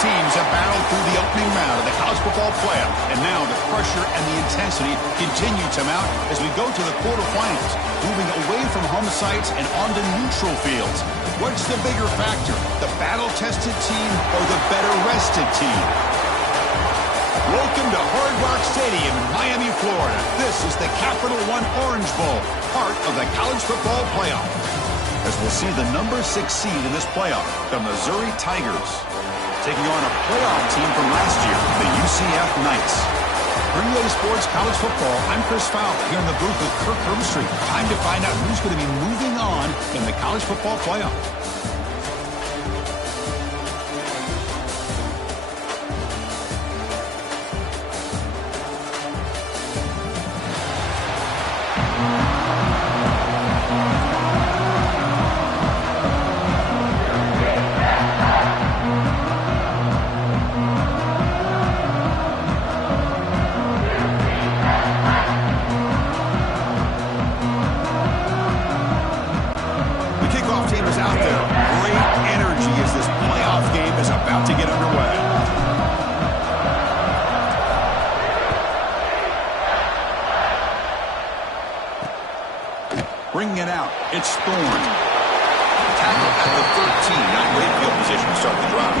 teams have battled through the opening round of the college football playoff, and now the pressure and the intensity continue to mount as we go to the quarterfinals, moving away from home sites and onto neutral fields. What's the bigger factor, the battle-tested team or the better-rested team? Welcome to Hard Rock Stadium in Miami, Florida. This is the Capital One Orange Bowl, part of the college football playoff. As we'll see the number 6 seed in this playoff, the Missouri Tigers, taking on a playoff team from last year, the UCF Knights. For EA Sports College Football, I'm Chris Fowler here in the booth with Kirk Herbstreit. Time to find out who's going to be moving on in the college football playoff. Bringing it out, it's Thorne. Tackle at the 13, not great field position to start the drive.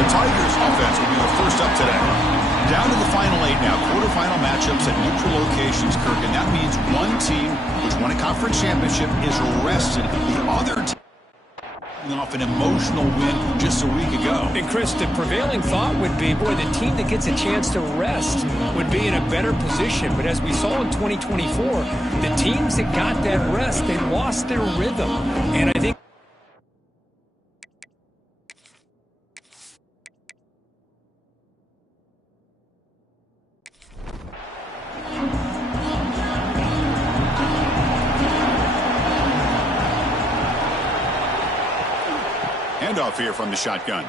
The Tigers offense will be the first up today. Down to the final 8 now, quarterfinal matchups at neutral locations, Kirk, and that means one team which won a conference championship is rested. The other team off an emotional win just a week ago. And Chris, the prevailing thought would be, boy, the team that gets a chance to rest would be in a better position. But as we saw in 2024, the teams that got that rest, they lost their rhythm. And I think handoff here from the shotgun.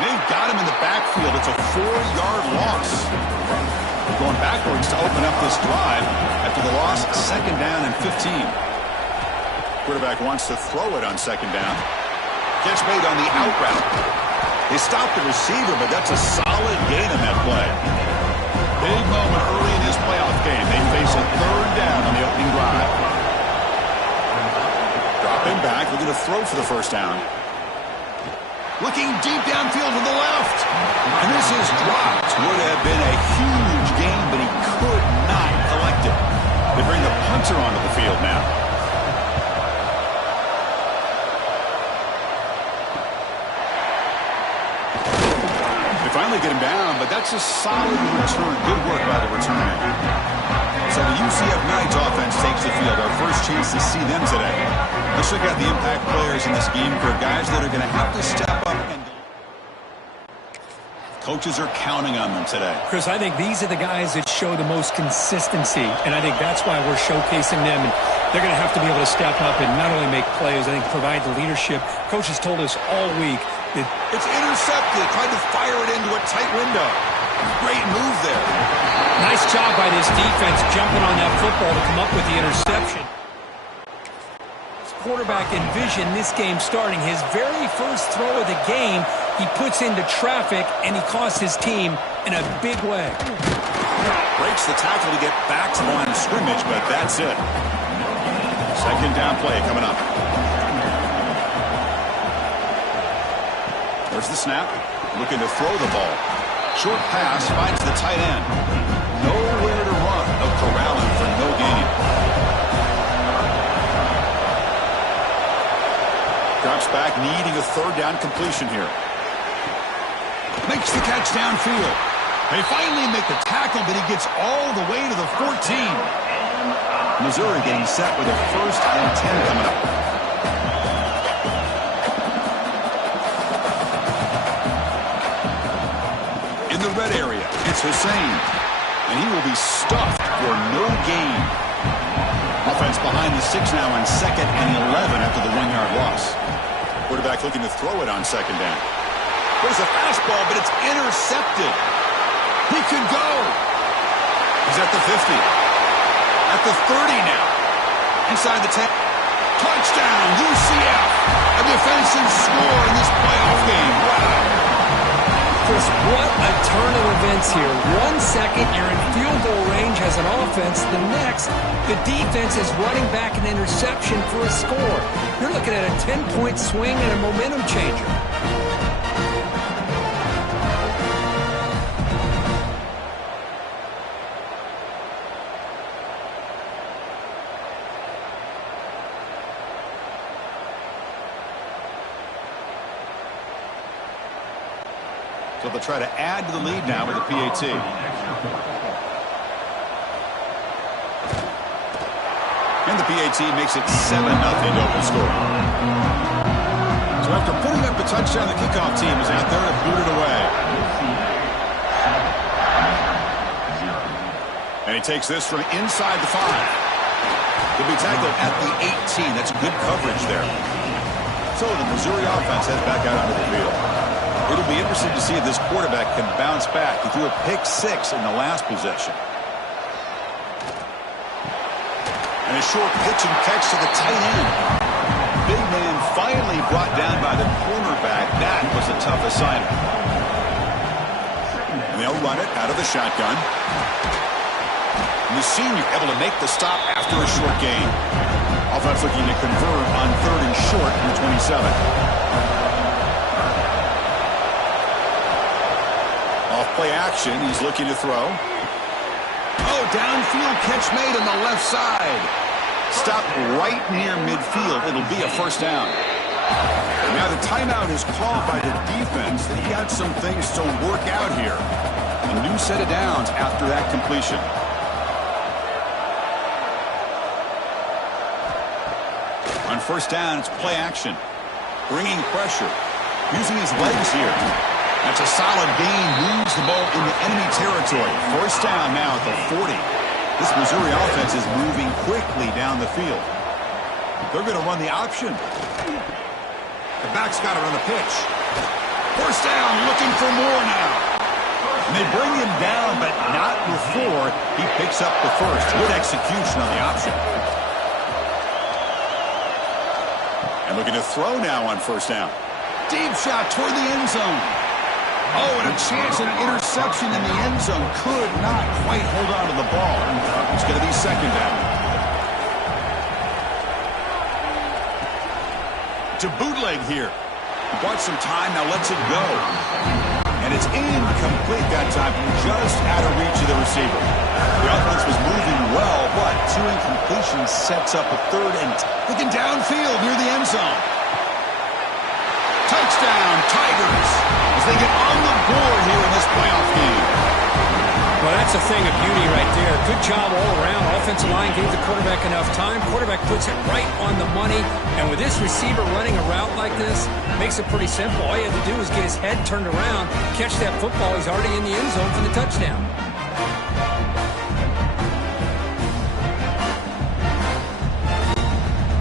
They've got him in the backfield. It's a 4-yard loss. Going backwards to open up this drive after the loss, 2nd down and 15. Quarterback wants to throw it on 2nd down. Catch made on the out route. They stopped the receiver, but that's a solid gain in that play. Big moment early in this playoff game. They face a 3rd down on the opening drive. Dropping back, looking to throw for the 1st down. Looking deep downfield to the left. And this is dropped. Would have been a huge gain, but he could not collect it. They bring the punter onto the field now. They finally get him down, but that's a solid return. Good work by the returner. So the UCF Knights offense takes the field. Our first chance to see them today. Let's look at the impact players in this game for guys that are going to have to step up. And coaches are counting on them today. Chris, I think these are the guys that show the most consistency, and I think that's why we're showcasing them. And they're going to have to be able to step up and not only make plays, I think provide the leadership. Coaches told us all week that it's intercepted. Tried to fire it into a tight window. Great move there. Nice job by this defense jumping on that football to come up with the interception. This quarterback envisioned this game starting. His very first throw of the game, he puts into traffic, and he costs his team in a big way. Breaks the tackle to get back to the line of scrimmage, but that's it. 2nd down play coming up. There's the snap. Looking to throw the ball. Short pass finds the tight end. Nowhere to run. No corralling for no gain. Drops back, needing a 3rd down completion here. Makes the catch downfield. They finally make the tackle, but he gets all the way to the 14. Missouri getting set with a 1st and 10 coming up. In the red area, it's Hussein. And he will be stuffed for no gain. Offense behind the 6 now on 2nd and 11 after the 1-yard loss. Quarterback looking to throw it on 2nd down. There's a fastball, but it's intercepted. He could go. He's at the 50. At the 30 now. Inside the 10. Touchdown, UCF. A defensive score in this playoff game. Wow. Chris, what a turn of events here. 1 second, you're in field goal range as an offense. The next, the defense is running back an interception for a score. You're looking at a 10-point swing and a momentum changer. So they'll try to add to the lead now with the PAT. And the PAT makes it 7-0 open score. So after putting up a touchdown, the kickoff team is out there to boot it away. And he takes this from inside the 5. He'll be tackled at the 18. That's good coverage there. So the Missouri offense heads back out onto the field. It'll be interesting to see if this quarterback can bounce back. He threw a pick 6 in the last possession. And a short pitch and catch to the tight end. Big man finally brought down by the cornerback. That was a tough assignment. And they'll run it out of the shotgun. And the senior able to make the stop after a short gain. Offense looking to convert on 3rd and short from the 27. Play action. He's looking to throw. Oh, downfield catch made on the left side. Stop right near midfield. It'll be a first down. And now the timeout is called by the defense. They got some things to work out here. A new set of downs after that completion. On first down, it's play action. Bringing pressure. Using his legs here. That's a solid gain, moves the ball into enemy territory. First down now at the 40. This Missouri offense is moving quickly down the field. They're going to run the option. The back's got to run the pitch. First down, looking for more now. And they bring him down, but not before he picks up the first. Good execution on the option. And looking to throw now on first down. Deep shot toward the end zone. Oh, and a chance at an interception in the end zone. Could not quite hold on to the ball. It's going to be second down. To bootleg here. Bought some time, now lets it go. And it's incomplete that time from just out of reach of the receiver. The offense was moving well, but 2 incompletions sets up a 3rd and looking downfield near the end zone. Touchdown, Tigers, as they get on the board here in this playoff game. Well, that's a thing of beauty right there. Good job all around. Offensive line gave the quarterback enough time. Quarterback puts it right on the money. And with this receiver running a route like this, makes it pretty simple. All you have to do is get his head turned around, catch that football. He's already in the end zone for the touchdown.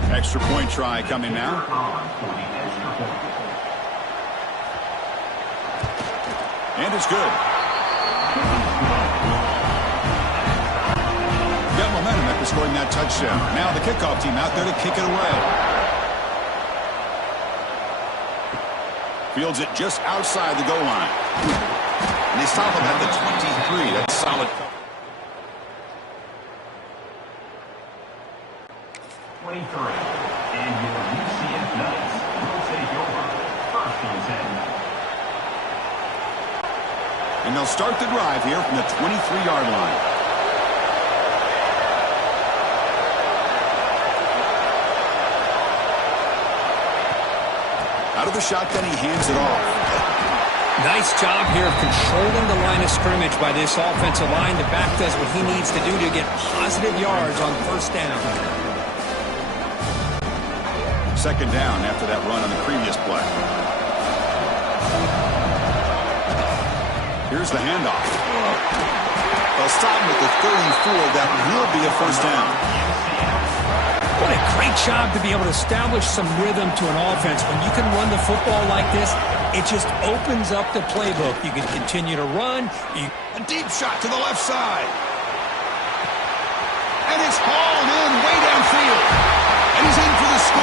Extra point try coming now. And it's good. Got momentum after scoring that touchdown. Now the kickoff team out there to kick it away. Fields it just outside the goal line. And they stop him at the 23. That's solid. 23. And your UCF Knights will take over. 1st and 10. And they'll start the drive here from the 23-yard line. Out of the shotgun, he hands it off. Nice job here of controlling the line of scrimmage by this offensive line. The back does what he needs to do to get positive yards on first down. Second down after that run on the previous play. Here's the handoff. They'll stop him at the 34. That will be a first down. What a great job to be able to establish some rhythm to an offense. When you can run the football like this, it just opens up the playbook. You can continue to run. A deep shot to the left side. And it's hauled in way downfield. And he's in for the score.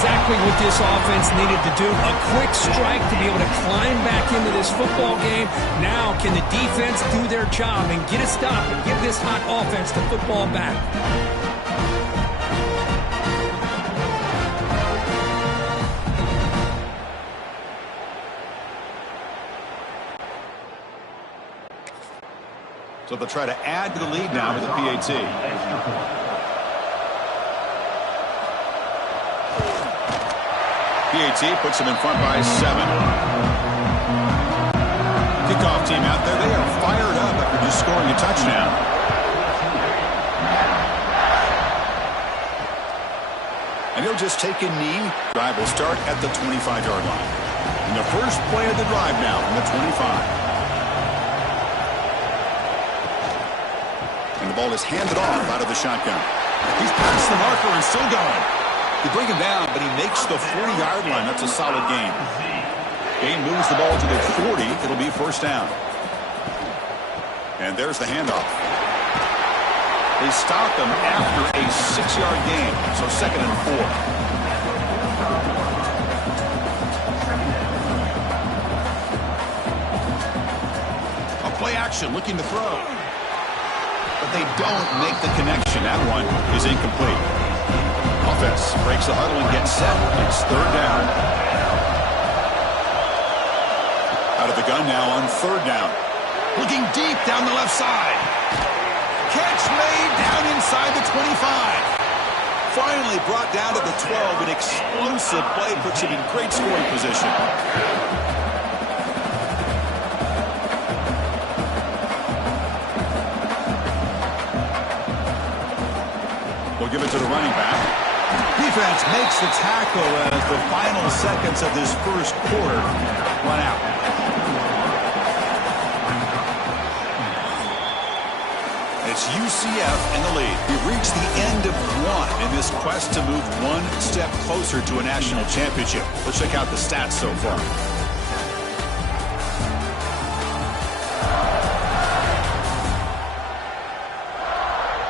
exactly what this offense needed to do. A quick strike to be able to climb back into this football game. Now, can the defense do their job and get a stop and give this hot offense the football back? So they'll try to add to the lead now with the PAT. PAT puts them in front by 7. Kickoff team out there. They are fired up after just scoring a touchdown. And he'll just take a knee. Drive will start at the 25-yard line. And the first play of the drive now from the 25. And the ball is handed off out of the shotgun. He's past the marker and still going. They bring him down, but he makes the 40-yard line. That's a solid gain. Gain moves the ball to the 40. It'll be first down. And there's the handoff. They stop him after a 6-yard gain. So 2nd and 4. A play action looking to throw. But they don't make the connection. That one is incomplete. Offense breaks the huddle and gets set. It's 3rd down. Out of the gun now on 3rd down. Looking deep down the left side. Catch made down inside the 25. Finally brought down to the 12. An explosive play puts him in great scoring position. We'll give it to the running back. Defense makes the tackle as the final seconds of this first quarter run out. It's UCF in the lead. We've reached the end of 1 in this quest to move one step closer to a national championship. Let's check out the stats so far.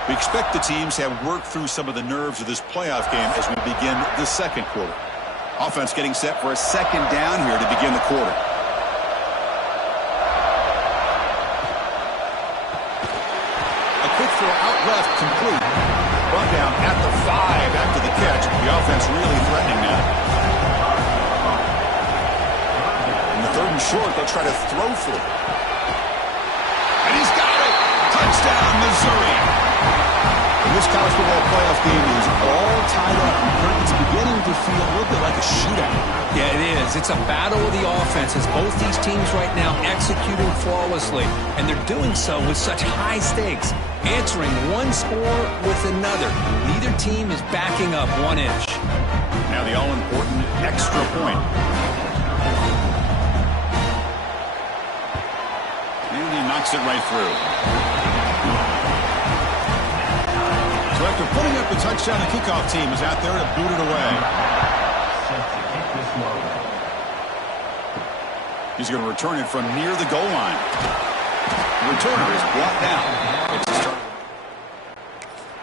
We expect the teams have worked through some of the nerves of this playoff game as we begin the second quarter. Offense getting set for a 2nd down here to begin the quarter. A quick throw out left, complete. Brought down at the 5 after the catch. The offense really threatening now. In the 3rd and short, they'll try to throw for it. And he's got it! Touchdown, Missouri! This college football playoff game is all tied up. It's beginning to feel a little bit like a shootout. Yeah, it is. It's a battle of the offenses. Both these teams right now executing flawlessly, and they're doing so with such high stakes, answering one score with another. Neither team is backing up 1 inch. Now the all-important extra point. And he knocks it right through. So after putting up the touchdown, the kickoff team is out there to boot it away. He's going to return it from near the goal line. The returner is brought down. It's a start.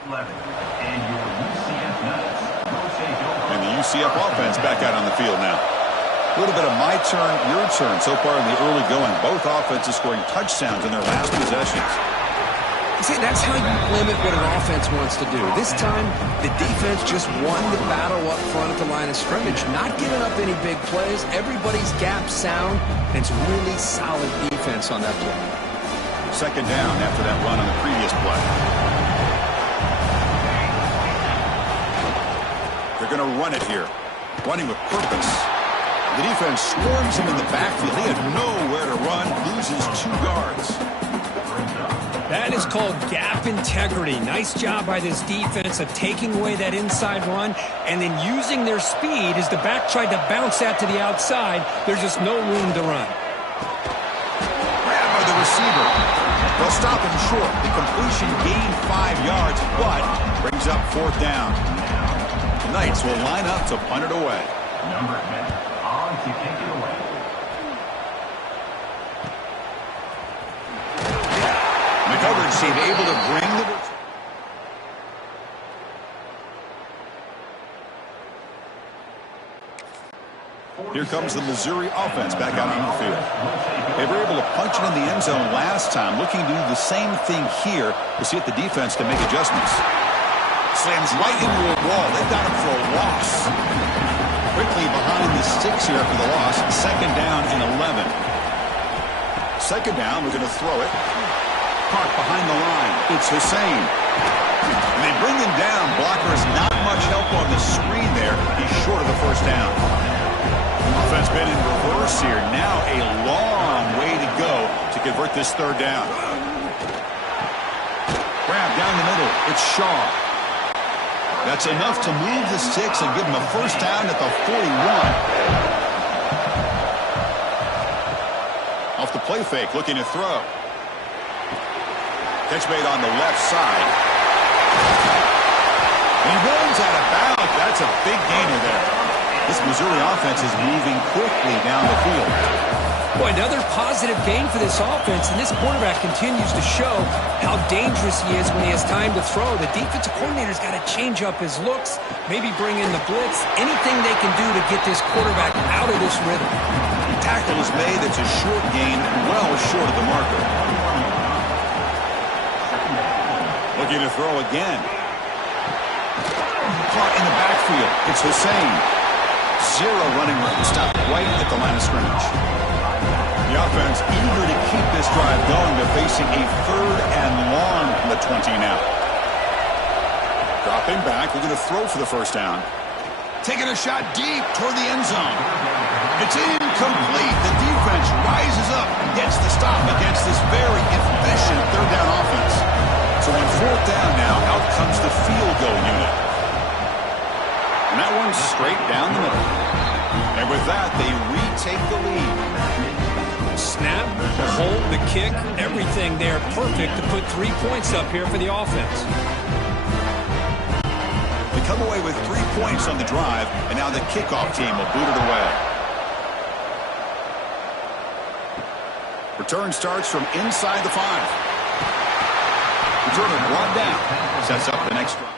11. And your UCF Nuggets will take over. And the UCF offense back out on the field now. A little bit of my turn, your turn so far in the early going. Both offenses scoring touchdowns in their last possessions. See, that's how you limit what an offense wants to do. This time, the defense just won the battle up front at the line of scrimmage, not giving up any big plays. Everybody's gap sound, and it's really solid defense on that play. 2nd down after that run on the previous play. They're going to run it here. Running with purpose. The defense swarms him in the backfield. He had nowhere to run, loses 2 yards. That is called gap integrity. Nice job by this defense of taking away that inside run and then using their speed as the back tried to bounce that to the outside. There's just no room to run. Grabbed by the receiver. They'll stop him short. The completion gained 5 yards, but brings up 4th down. The Knights will line up to punt it away. Number 10 on to kick it away. The coverage team able to bring the... Here comes the Missouri offense back out on the field. They were able to punch it in the end zone last time, looking to do the same thing here to see if the defense can make adjustments. Slams right into a wall. They've got him for a loss. Quickly behind the sticks here for the loss. 2nd down and 11. 2nd down, we're going to throw it. Park behind the line. It's Hussein. And they bring him down. Blockers not much help on the screen there. He's short of the 1st down. Offense been in reverse here. Now a long way to go to convert this 3rd down. Grab down the middle. It's Shaw. That's enough to move the sticks and give him a 1st down at the 41. Off the play fake, looking to throw. Catch made on the left side. He runs out of bounds. That's a big gainer there. This Missouri offense is moving quickly down the field. Boy, another positive gain for this offense, and this quarterback continues to show how dangerous he is when he has time to throw. The defensive coordinator's got to change up his looks, maybe bring in the blitz, anything they can do to get this quarterback out of this rhythm. Tackle is made. It's a short gain, well short of the marker. Looking to throw again. Caught in the backfield. It's Hussein. 0 running room. Stopped right at the line of scrimmage. The offense eager to keep this drive going, but facing a 3rd and long from the 20 now. Dropping back, looking to throw for the 1st down. Taking a shot deep toward the end zone. It's incomplete. The defense rises up and gets the stop against this very efficient 3rd down offense. So on 4th down now, out comes the field goal unit. And that one's straight down the middle. And with that, they retake the lead. Snap, the hold, the kick, everything there perfect to put 3 points up here for the offense. They come away with 3 points on the drive, and now the kickoff team will boot it away. Return starts from inside the 5. Returner brought down, sets up the next drive.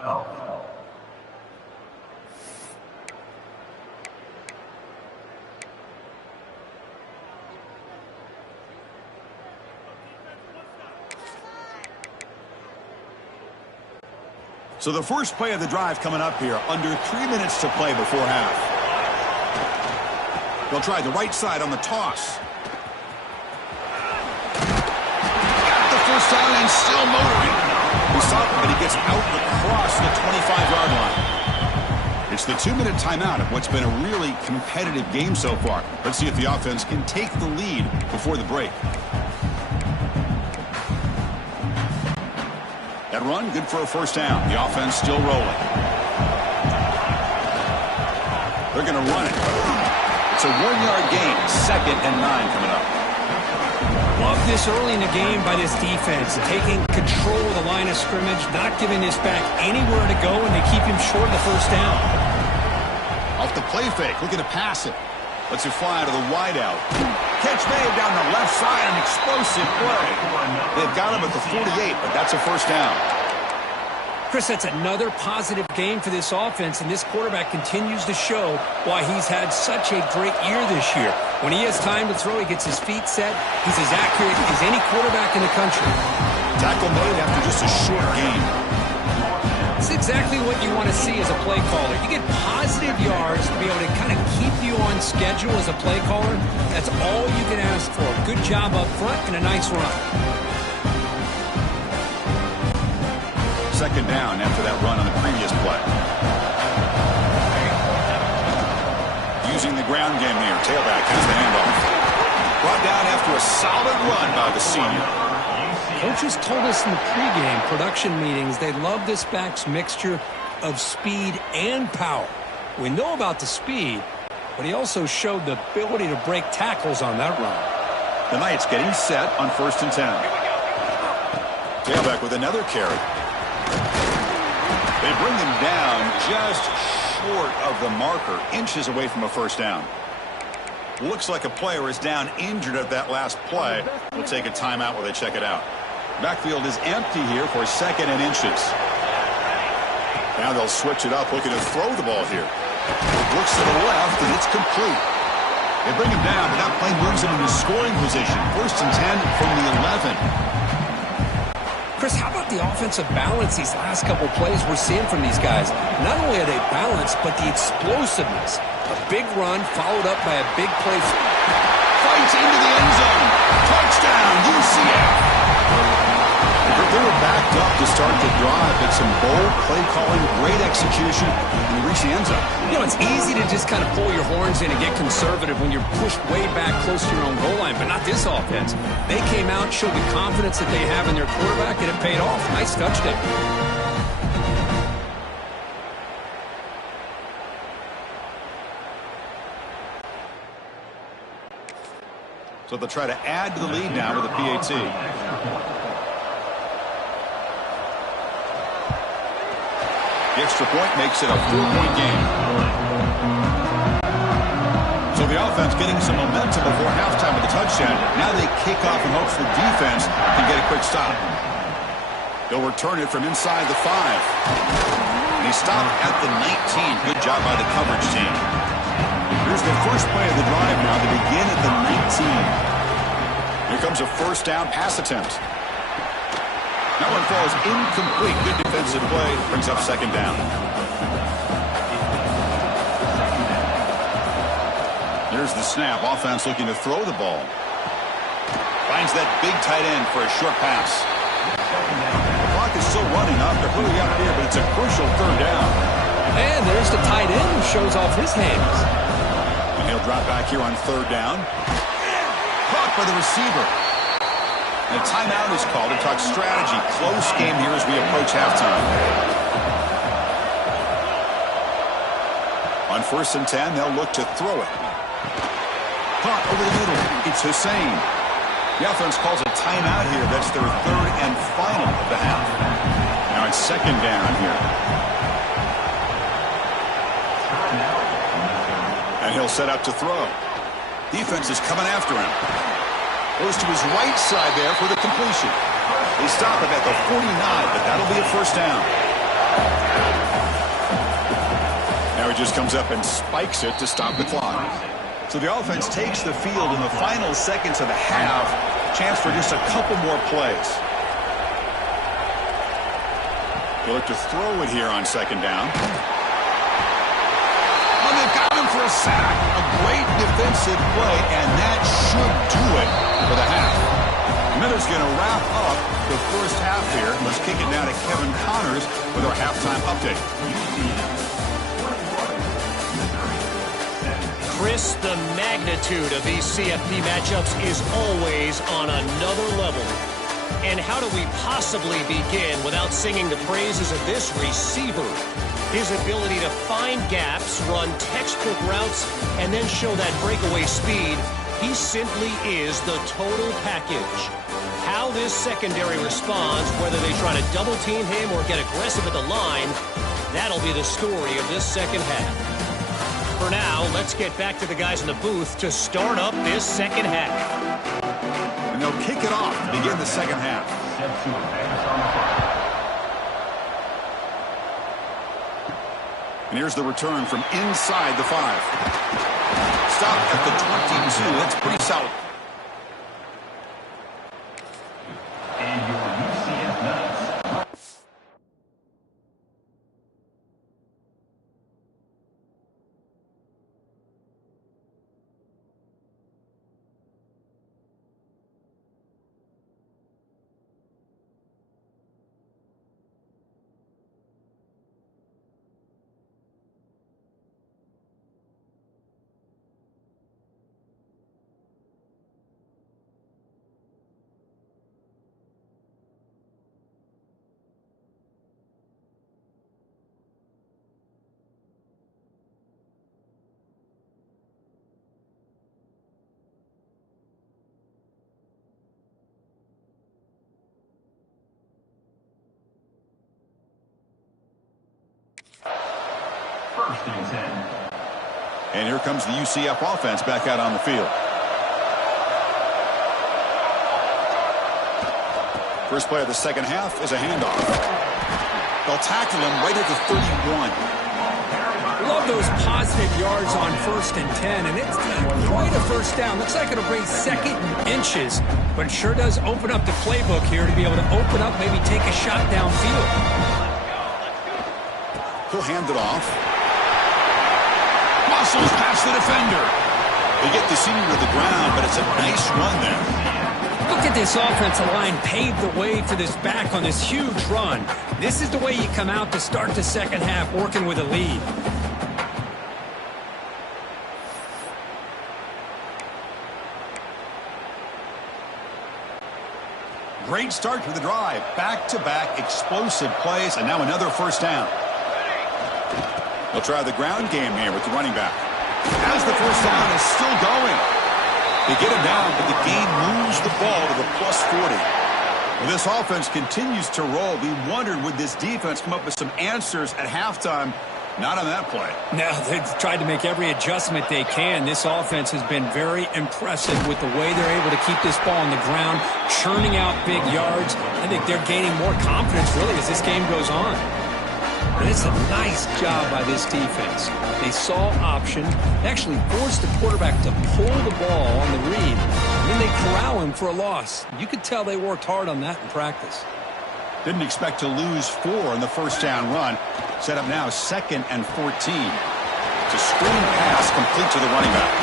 12. So the first play of the drive coming up here, under 3 minutes to play before half. They'll try the right side on the toss. Got the first down and still motoring. He stopped, but he gets out across the 25-yard line. It's the 2-minute timeout of what's been a really competitive game so far. Let's see if the offense can take the lead before the break. That run, good for a first down. The offense still rolling. They're going to run it. It's a 1-yard gain. 2nd and 9 coming up. Love this early in the game by this defense. Taking control of the line of scrimmage, not giving this back anywhere to go, and they keep him short of the first down. Off the play fake, looking to pass it. Lets it fly to the wideout. Catch made down the left side, an explosive play. They've got him at the 48, but that's a first down. Chris, that's another positive game for this offense, and this quarterback continues to show why he's had such a great year this year. When he has time to throw, he gets his feet set. He's as accurate as any quarterback in the country. Tackle made after just a short gain. It's exactly what you want to see as a play caller. You get positive yards to be able to kind of keep you on schedule as a play caller. That's all you can ask for. Good job up front and a nice run. 2nd down after that run on the previous play. Using the ground game here. Tailback has the handoff. Brought down after a solid run by the senior. Coaches told us in the pregame production meetings they love this back's mixture of speed and power. We know about the speed, but he also showed the ability to break tackles on that run. The Knights getting set on 1st and 10. Tailback with another carry. They bring him down just short of the marker, inches away from a first down. Looks like a player is down injured at that last play. We'll take a timeout while they check it out. Backfield is empty here for 2nd and inches. Now they'll switch it up, looking to throw the ball here. Looks to the left, and it's complete. They bring him down, but that play moves him into scoring position. 1st and 10 from the 11. Chris, how about the offensive balance these last couple plays we're seeing from these guys? Not only are they balanced, but the explosiveness. A big run followed up by a big play. Fights into the end zone. Touchdown, UCF. They were backed up to start the drive, but some bold play calling, great execution, and reach the end zone. You know, it's easy to just kind of pull your horns in and get conservative when you're pushed way back close to your own goal line, but not this offense. They came out, showed the confidence that they have in their quarterback, and it paid off. Nice touchdown. So they'll try to add to the lead now with a PAT. The extra point makes it a 4-point game. So the offense getting some momentum before halftime with a touchdown. Now they kick off in hopes the defense can get a quick stop. They'll return it from inside the 5. And he stopped at the 19. Good job by the coverage team. Here's the first play of the drive now. They begin at the 19. Here comes a first down pass attempt. That one falls incomplete. Good defensive play. Brings up 2nd down. There's the snap. Offense looking to throw the ball. Finds that big tight end for a short pass. The clock is still running up. They're really up here, but it's a crucial 3rd down. And there's the tight end who shows off his hands. And he'll drop back here on 3rd down. Caught by the receiver. And a timeout is called to talk strategy. Close game here as we approach halftime. On 1st and 10, they'll look to throw it. Caught over the middle. It's Hussein. The offense calls a timeout here. That's their 3rd and final of the half. Now it's 2nd down here. And he'll set up to throw. Defense is coming after him. Goes to his right side there for the completion. They stop him at the 49, but that'll be a first down. Now he just comes up and spikes it to stop the clock. So the offense takes the field in the final seconds of the half. Chance for just a couple more plays. They look to throw it here on second down. Oh, they've got him for a sack. A great defensive play, and that should do it for the half. Miller's going to wrap up the first half here. Let's kick it down to Kevin Connors with our halftime update. Chris, the magnitude of these CFP matchups is always on another level. And how do we possibly begin without singing the praises of this receiver? His ability to find gaps, run textbook routes, and then show that breakaway speed. He simply is the total package. How this secondary responds, whether they try to double team him or get aggressive at the line, that'll be the story of this second half. For now, let's get back to the guys in the booth to start up this second half. And they'll kick it off to begin the second half. And here's the return from inside the 5. Stop at the 22. That's pretty solid. And your UCF Knights. First and 10. And here comes the UCF offense back out on the field. First play of the second half is a handoff. They'll tackle him right at the 31. Love those positive yards on first and 10, and it's quite a first down. Looks like it'll bring second and inches, but it sure does open up the playbook here to be able to open up, maybe take a shot downfield. He'll hand it off. Muscles past the defender. They get the senior to the ground, but it's a nice run there. Look at this offensive line pave the way for this back on this huge run. This is the way you come out to start the second half, working with a lead. Great start to the drive. Back-to-back explosive plays, and now another first down. They'll try the ground game here with the running back. As the first down is still going. They get him down, but the game moves the ball to the plus 40. Well, this offense continues to roll. We wondered, would this defense come up with some answers at halftime? Not on that play. No, they've tried to make every adjustment they can. This offense has been very impressive with the way they're able to keep this ball on the ground, churning out big yards. I think they're gaining more confidence, really, as this game goes on. And it's a nice job by this defense. They saw option, actually forced the quarterback to pull the ball on the read, and then they corral him for a loss. You could tell they worked hard on that in practice. Didn't expect to lose 4 in the first down run. Set up now 2nd and 14. It's a screen pass complete to the running back.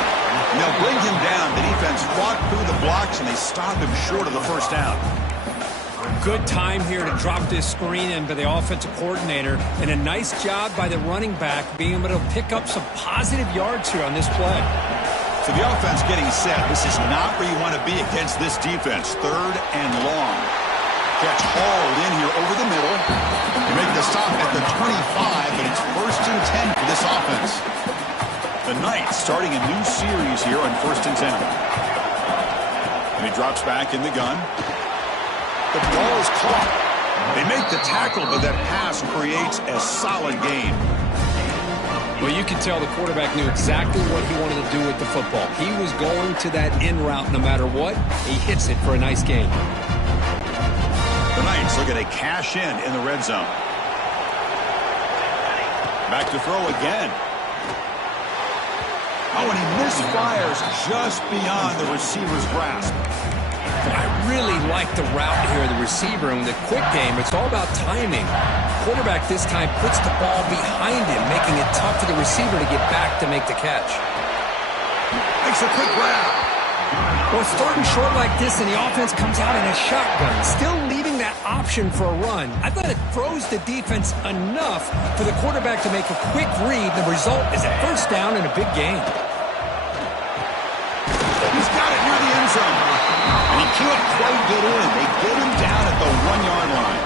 And they'll bring him down. The defense fought through the blocks, and they stop him short of the first down. Good time here to drop this screen in by the offensive coordinator, and a nice job by the running back being able to pick up some positive yards here on this play. So the offense getting set. This is not where you want to be against this defense. 3rd and long. Catch hauled in here over the middle. They make the stop at the 25, and it's 1st and 10 for this offense. The Knights starting a new series here on 1st and 10. And he drops back in the gun. The ball is caught. They make the tackle, but that pass creates a solid gain. Well, you can tell the quarterback knew exactly what he wanted to do with the football. He was going to that in route no matter what. He hits it for a nice gain. The Knights looking to cash in the red zone. Back to throw again. Oh, and he misfires just beyond the receiver's grasp. I really like the route here of the receiver. And in the quick game, it's all about timing. Quarterback this time puts the ball behind him, making it tough for the receiver to get back to make the catch. Makes a quick grab. Well, it's third and short like this, and the offense comes out in a shotgun, still leaving that option for a run. I thought it throws the defense enough for the quarterback to make a quick read. The result is a first down in a big game. He's got it near the end zone. And he can't quite get in. They get him down at the 1-yard line.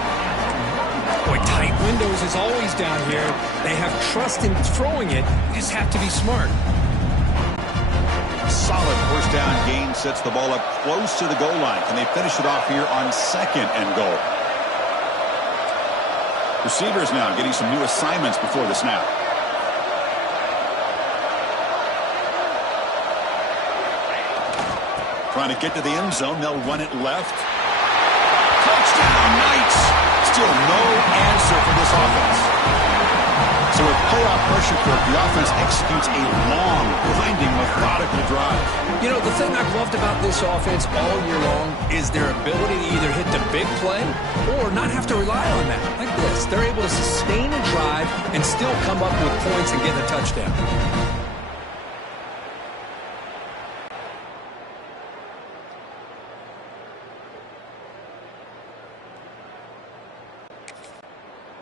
Boy, tight windows is always down here. They have trust in throwing it. You just have to be smart. Solid first down gain sets the ball up close to the goal line. Can they finish it off here on 2nd and goal? Receivers now getting some new assignments before the snap. Trying to get to the end zone. They'll run it left. Touchdown, Knights! Still no answer for this offense. So with playoff pressure, Kirk, the offense executes a long, grinding, methodical drive. You know, the thing I've loved about this offense all year long is their ability to either hit the big play or not have to rely on that. Like this. They're able to sustain a drive and still come up with points and get a touchdown.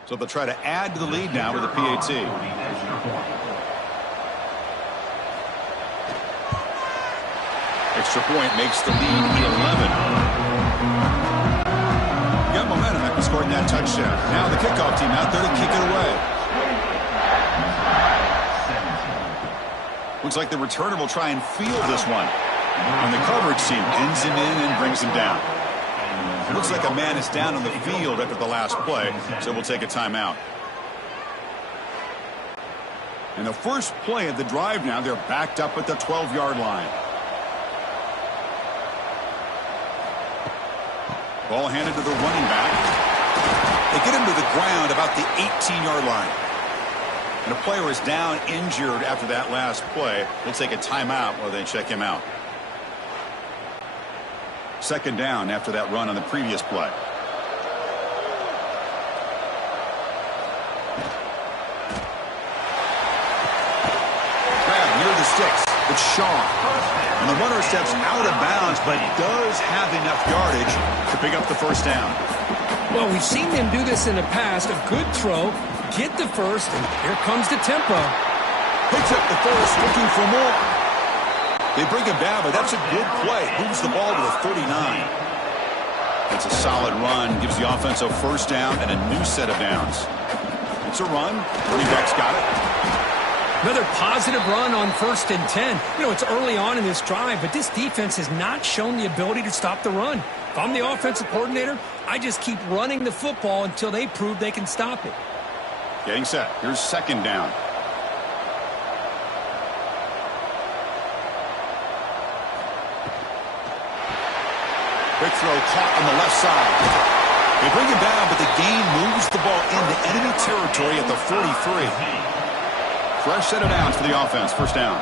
So they'll try to add to the lead now with a PAT. Extra point makes the lead 11. Got momentum after scoring that touchdown. Now the kickoff team out there to kick it away. Looks like the returner will try and field this one. And the coverage team ends him in and brings him down. It looks like a man is down on the field after the last play, so we'll take a timeout. And the first play of the drive now, they're backed up at the 12-yard line. Ball handed to the running back. They get him to the ground about the 18-yard line. And a player is down injured after that last play. We'll take a timeout while they check him out. 2nd down after that run on the previous play. Grab near the sticks. It's Shaw. And the runner steps out of bounds, but does have enough yardage to pick up the first down. Well, we've seen them do this in the past. A good throw, get the first, and here comes the tempo. Picks up the first, looking for more. They bring him down, but that's a good play. Moves the ball to the 39. That's a solid run. Gives the offense a first down and a new set of downs. It's a run. Running back's got it. Another positive run on 1st and 10. You know, it's early on in this drive, but this defense has not shown the ability to stop the run. If I'm the offensive coordinator, I just keep running the football until they prove they can stop it. Getting set. Here's 2nd down. Quick throw caught on the left side. They bring him down, but the gain moves the ball into enemy territory at the 43. Fresh set of downs for the offense. First down.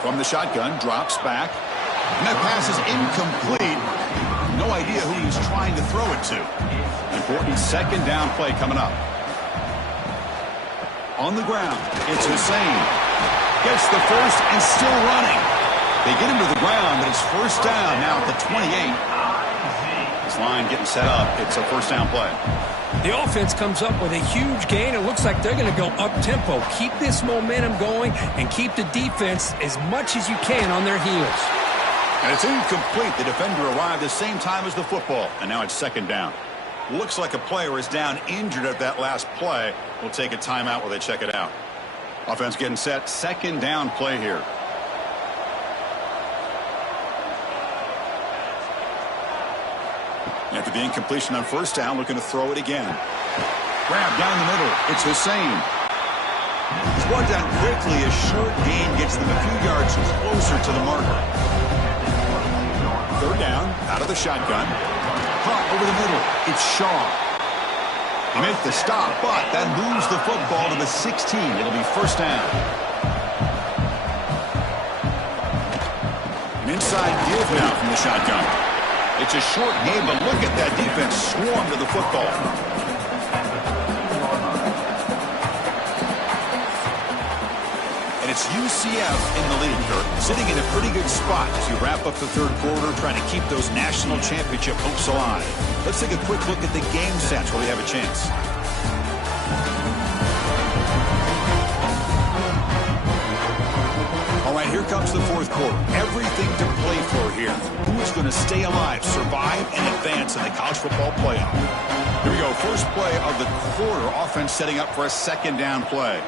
From the shotgun, drops back. And that pass is incomplete. No idea who he's trying to throw it to. Important 2nd down play coming up. On the ground, it's Hussein. Gets the first and still running. They get him to the ground, but it's first down now at the 28. This line getting set up. It's a first down play. The offense comes up with a huge gain. It looks like they're going to go up-tempo. Keep this momentum going and keep the defense as much as you can on their heels. And it's incomplete. The defender arrived the same time as the football, and now it's 2nd down. Looks like a player is down injured at that last play. We'll take a timeout while they check it out. Offense getting set. 2nd down play here. After the incompletion on first down, looking to throw it again. Grab down the middle. It's Hussein. He's brought down quickly. A short gain gets them a few yards closer to the marker. 3rd down, out of the shotgun. Caught over the middle. It's Shaw. They make the stop, but that moves the football to the 16. It'll be first down. An inside give now from the shotgun. It's a short game, but look at that defense swarm to the football. And it's UCF in the lead, Kirk, sitting in a pretty good spot as you wrap up the third quarter, trying to keep those national championship hopes alive. Let's take a quick look at the game stats where we have a chance. All right, here comes the fourth quarter. Everything to play for here. Who is going to stay alive, survive, and advance in the college football playoff? Here we go. First play of the quarter. Offense setting up for a second down play.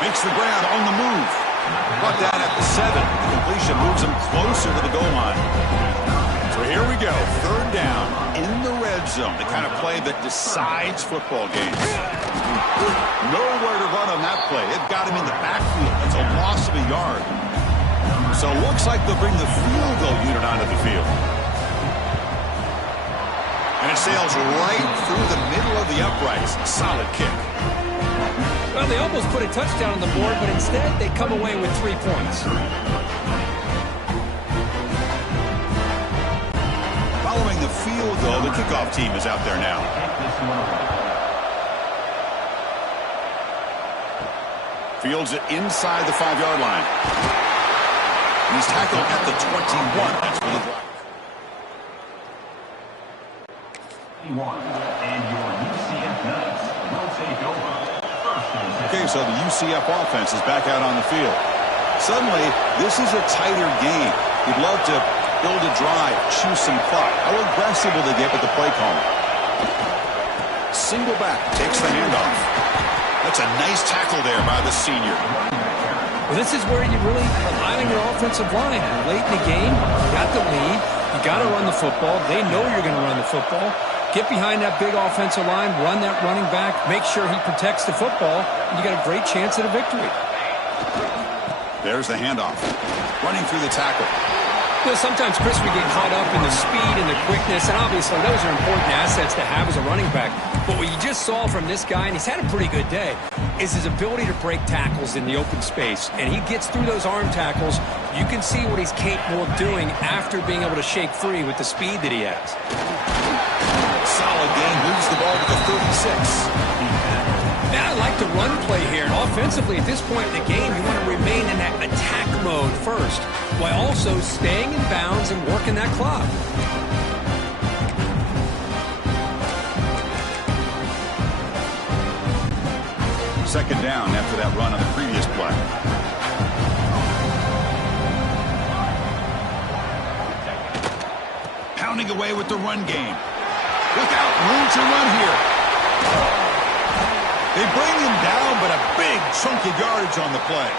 Makes the ground on the move. Brought down at the 7. The completion moves him closer to the goal line. So here we go. Third down in the red zone. The kind of play that decides football games. Nowhere to run on that play. It got him in the backfield. That's a loss of a yard. So it looks like they'll bring the field goal unit onto the field. And it sails right through the middle of the uprights. Solid kick. Well, they almost put a touchdown on the board, but instead they come away with 3 points. Following the field goal, the kickoff team is out there now. Fields it inside the 5-yard line. He's tackled at the 21. That's for the block. And your UCF Knights will take over. Okay, so the UCF offense is back out on the field. Suddenly, this is a tighter game. You'd love to build a drive, choose some clock. How aggressive will they get with the play call? Single back, takes the handoff. That's a nice tackle there by the senior. Well, this is where you really rely on your offensive line. Late in the game, you got the lead. You got to run the football. They know you're going to run the football. Get behind that big offensive line, run that running back, make sure he protects the football, and you got a great chance at a victory. There's the handoff. Running through the tackle. You know, sometimes, Chris, we get caught up in the speed and the quickness, and obviously those are important assets to have as a running back. But what you just saw from this guy, and he's had a pretty good day, is his ability to break tackles in the open space. And he gets through those arm tackles. You can see what he's capable of doing after being able to shake free with the speed that he has. Solid game, moves the ball to the 36. Now I like the run play here. And offensively, at this point in the game, you want to remain in that attack mode first, while also staying in bounds and working that clock. Second down after that run on the previous play. Pounding away with the run game. Look out, room to run here. They bring him down, but a big chunk of yardage on the play.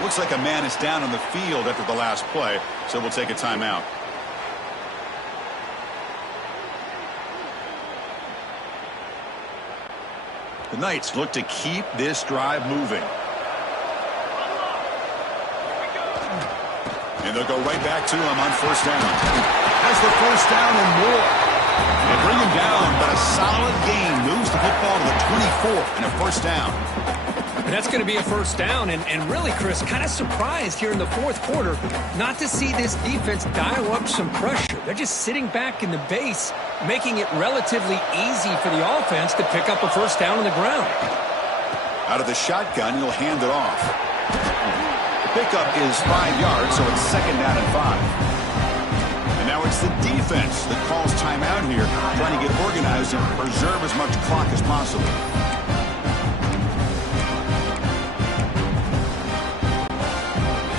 Looks like a man is down on the field after the last play, so we'll take a timeout. The Knights look to keep this drive moving. And they'll go right back to him on first down. Has the first down and more. They bring him down, but a solid game moves the football to the 24 and a first down. And that's going to be a first down. And really, Chris, kind of surprised here in the fourth quarter not to see this defense dial up some pressure. They're just sitting back in the base, making it relatively easy for the offense to pick up a first down on the ground. Out of the shotgun, he'll hand it off. The pickup is 5 yards, so it's second down and 5. Now it's the defense that calls timeout here, trying to get organized and preserve as much clock as possible.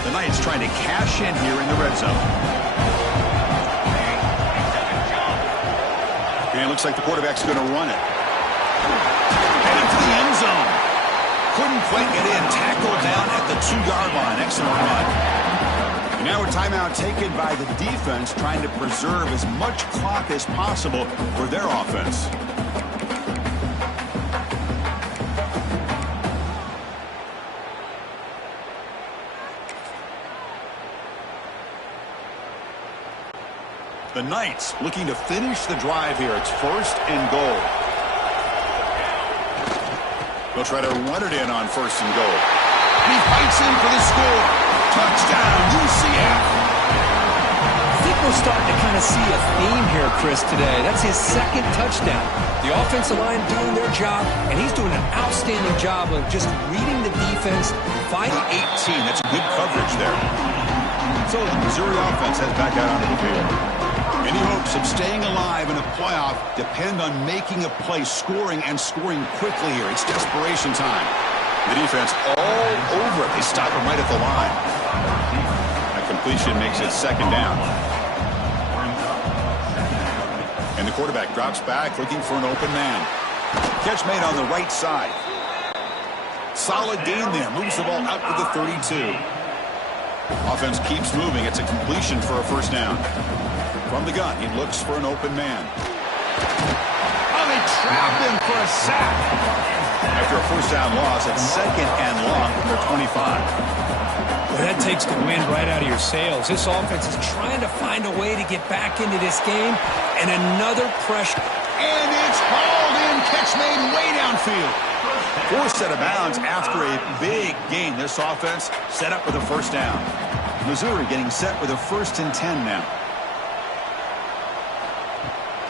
The Knights trying to cash in here in the red zone. And it looks like the quarterback's going to run it. Heading to the end zone. Couldn't quite get in. Tackled down at the 2-yard line. Excellent run. And now a timeout taken by the defense, trying to preserve as much clock as possible for their offense. The Knights looking to finish the drive here. It's 1st and goal. They'll try to run it in on 1st and goal. And he fights in for the score. Touchdown, UCF. I think we're starting to kind of see a theme here, Chris, today. That's his 2nd touchdown. The offensive line doing their job, and he's doing an outstanding job of just reading the defense. 5-18, that's good coverage there. So the Missouri offense heads back out onto the field. Any hopes of staying alive in a playoff depend on making a play, scoring, and scoring quickly here. It's desperation time. The defense all over it. They stop him right at the line. That completion makes it 2nd down. And the quarterback drops back looking for an open man. Catch made on the right side. Solid gain there. Moves the ball out to the 32. Offense keeps moving. It's a completion for a 1st down. From the gun, he looks for an open man. Oh, they trap him for a sack. After a 1st down loss, it's 2nd and long from their 25. Well, that takes the wind right out of your sails. This offense is trying to find a way to get back into this game. And another pressure. And it's hauled in. Catch made way downfield. 4th set of bounds after a big gain. This offense set up with a 1st down. Missouri getting set with a 1st and 10 now.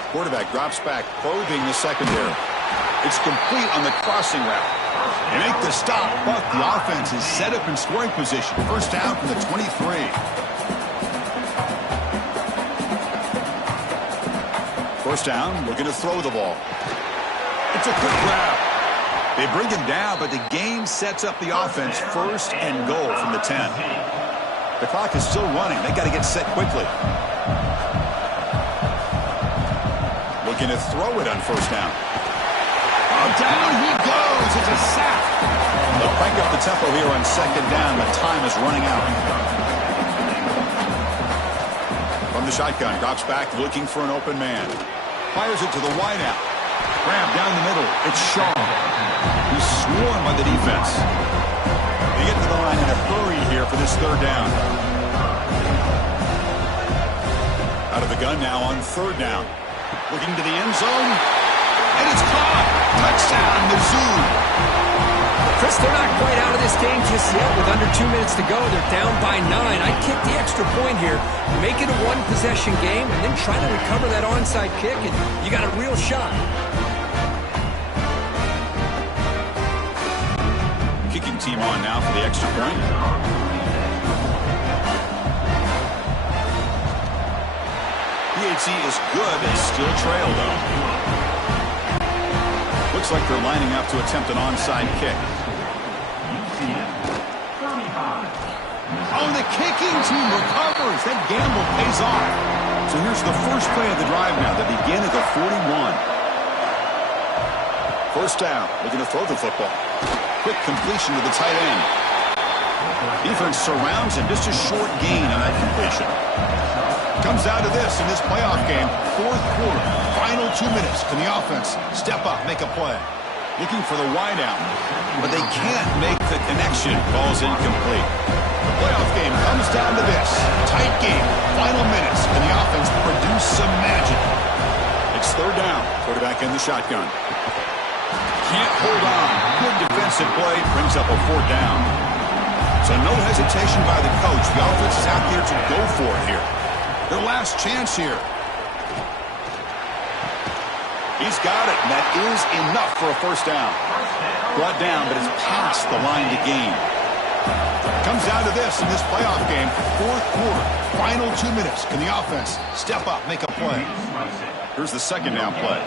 Quarterback drops back, probing the secondary. It's complete on the crossing route. They make the stop, but the offense is set up in scoring position. 1st down from the 23. 1st down, looking to throw the ball. It's a quick grab. They bring him down, but the gain sets up the offense. 1st and goal from the 10. The clock is still running. They got to get set quickly. Looking to throw it on 1st down. Oh, down he goes. It's a sack. They'll crank up the tempo here on 2nd down, but time is running out. From the shotgun, drops back looking for an open man. Fires it to the wideout. Grab down the middle. It's Shaw. He's swarmed by the defense. They get to the line in a hurry here for this 3rd down. Out of the gun now on 3rd down. Looking to the end zone. And it's caught. Touchdown, Mizzou. Chris, they're not quite out of this game just yet. With under 2 minutes to go, they're down by 9. I'd kick the extra point here. Make it a 1-possession game, and then try to recover that onside kick, and you got a real shot. Kicking team on now for the extra point. PHC is good and still trail, though. Looks like they're lining up to attempt an onside kick. Oh, the kicking team recovers. That gamble pays off. So here's the first play of the drive now. They begin at the 41. 1st down. Looking to throw the football. Quick completion to the tight end. Defense surrounds him. Just a short gain on that completion. Comes down to this in this playoff game. 4th quarter. Final 2 minutes. Can the offense step up, make a play? Looking for the wideout. But they can't make the connection. Ball's incomplete. The playoff game comes down to this. Tight game. Final minutes. Can the offense produce some magic? It's 3rd down. Quarterback in the shotgun. Can't hold on. Good defensive play. Brings up a 4th down. So no hesitation by the coach. The offense is out there to go for it here. Their last chance here. He's got it, and that is enough for a 1st down. Brought down, but it's past the line to gain. Comes down to this in this playoff game. 4th quarter, final 2 minutes. Can the offense step up, make a play? Here's the 2nd down play.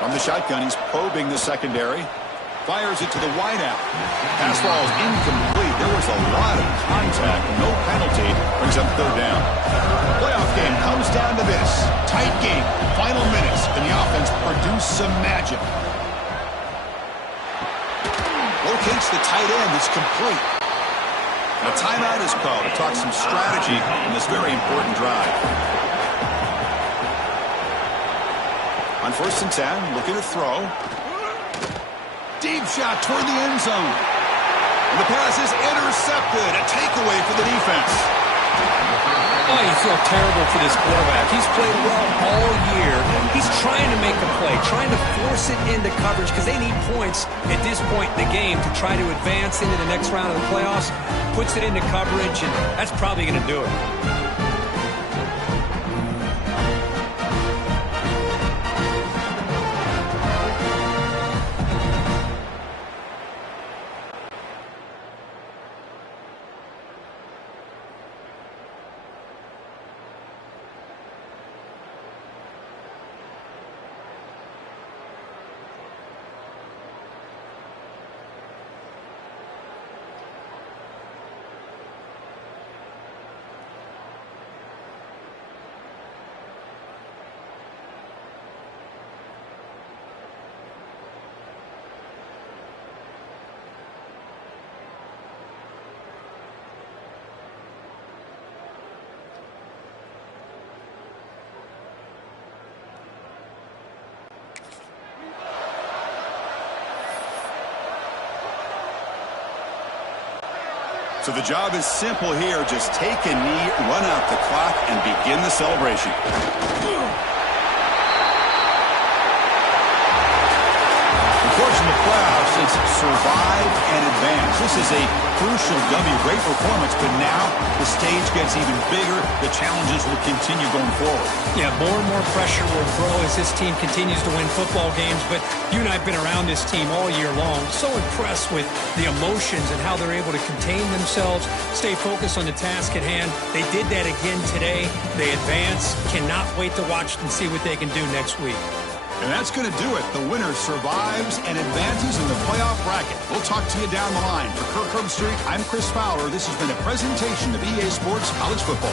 From the shotgun, he's probing the secondary. Fires it to the wideout. Pass ball is incomplete. There was a lot of contact. No penalty. Brings up 3rd down. Playoff game comes down to this. Tight game. Final minutes. Can the offense produce some magic? Locates the tight end. It's complete. A timeout is called to talk some strategy in this very important drive. On 1st and 10, looking to throw. Deep shot toward the end zone. And the pass is intercepted. A takeaway for the defense. Oh, you feel terrible for this quarterback. He's played well all year. He's trying to make the play, trying to force it into coverage because they need points at this point in the game to try to advance into the next round of the playoffs. Puts it into coverage, and that's probably going to do it. So the job is simple here. Just take a knee, run out the clock, and begin the celebration. Of course, in the playoffs, it's survive and advance. This is a crucial W. Great performance, but now the stage gets even bigger. The challenges will continue going forward. Yeah, more and more pressure will grow as this team continues to win football games, but you and I have been around this team all year long. So impressed with the emotions and how they're able to contain themselves, stay focused on the task at hand. They did that again today. They advance. Cannot wait to watch and see what they can do next week. And that's going to do it. The winner survives and advances in the playoff bracket. We'll talk to you down the line. For Kirk Herbstreit, I'm Chris Fowler. This has been a presentation of EA Sports College Football.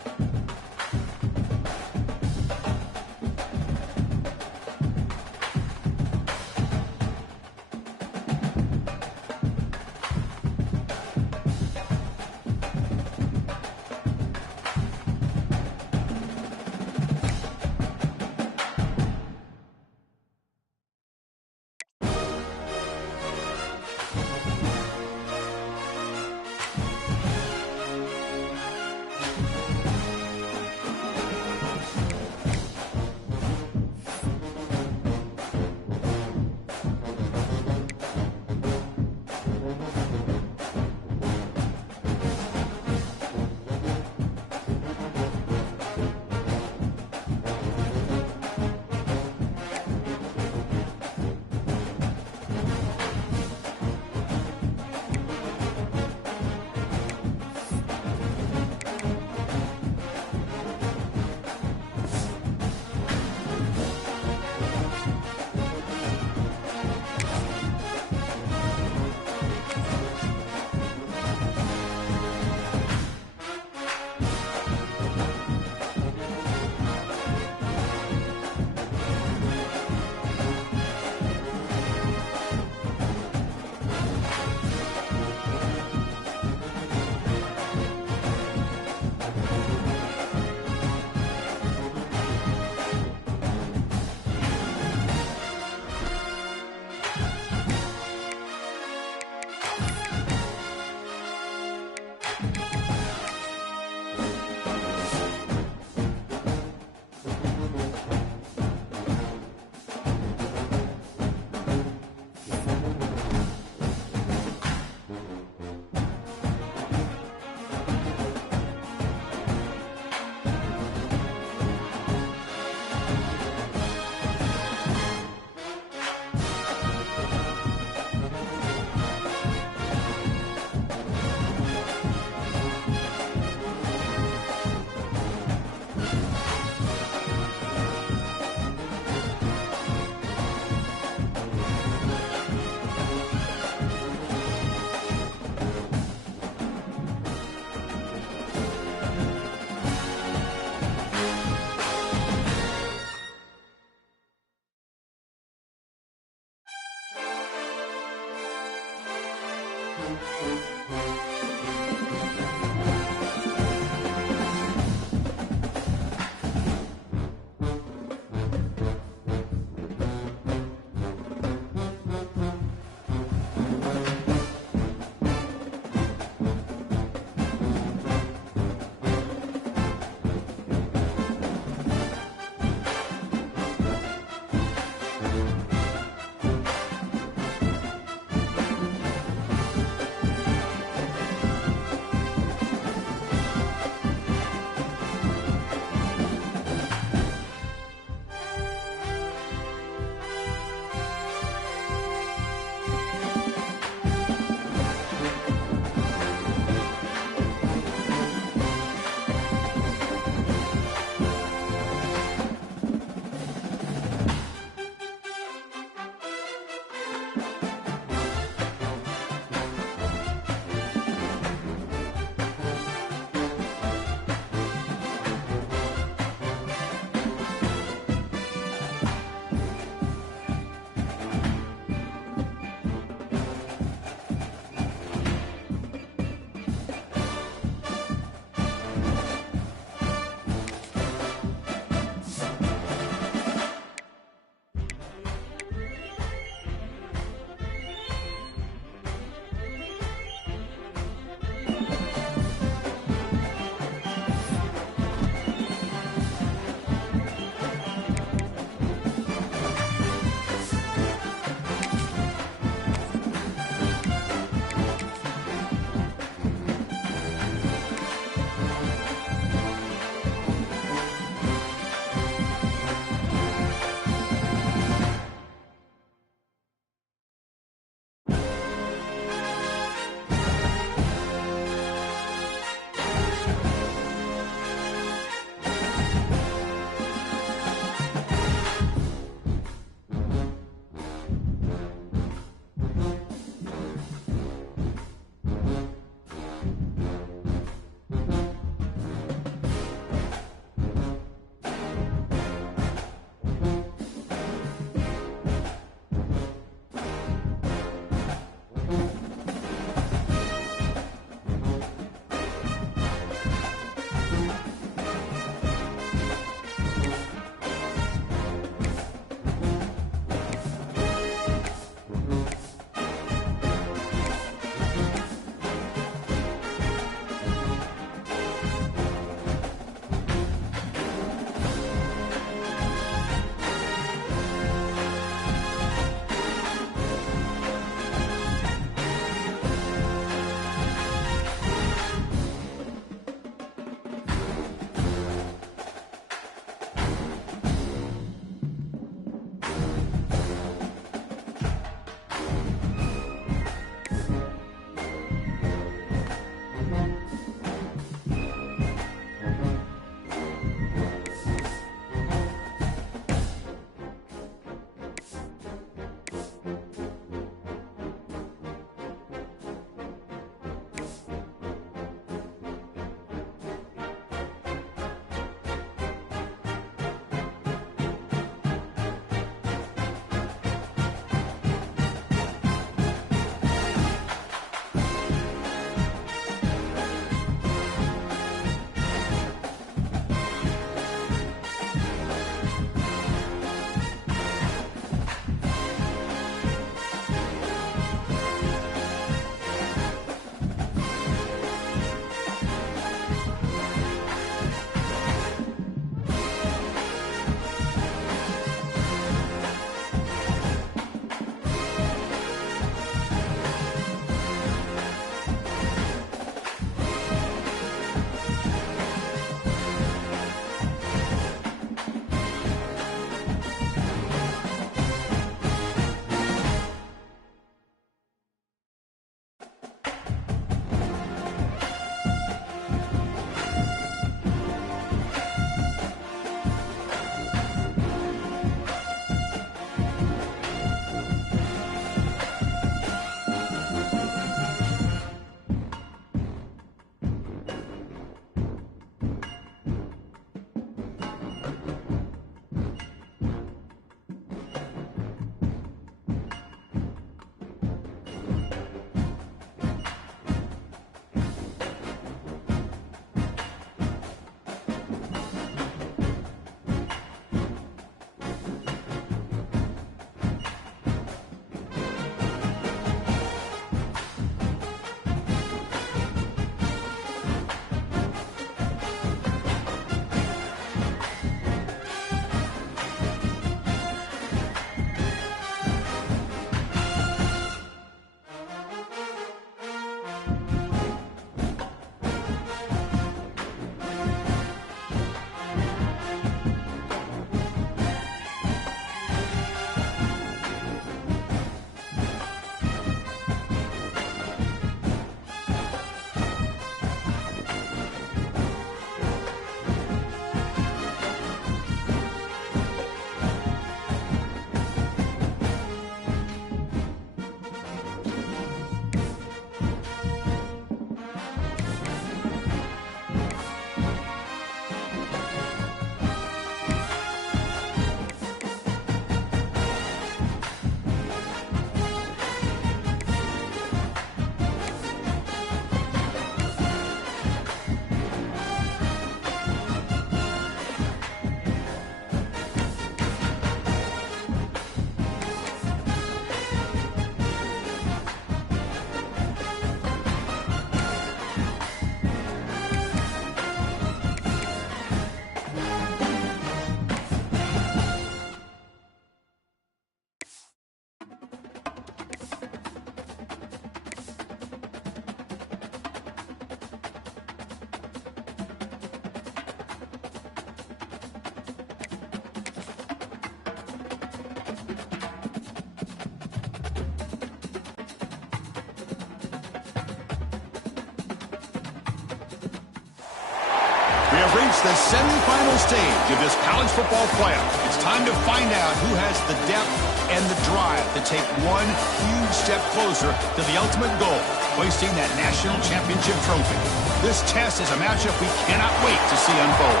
reached the semifinal stage of this college football playoff. It's time to find out who has the depth and the drive to take one huge step closer to the ultimate goal, hoisting that national championship trophy. This test is a matchup we cannot wait to see unfold.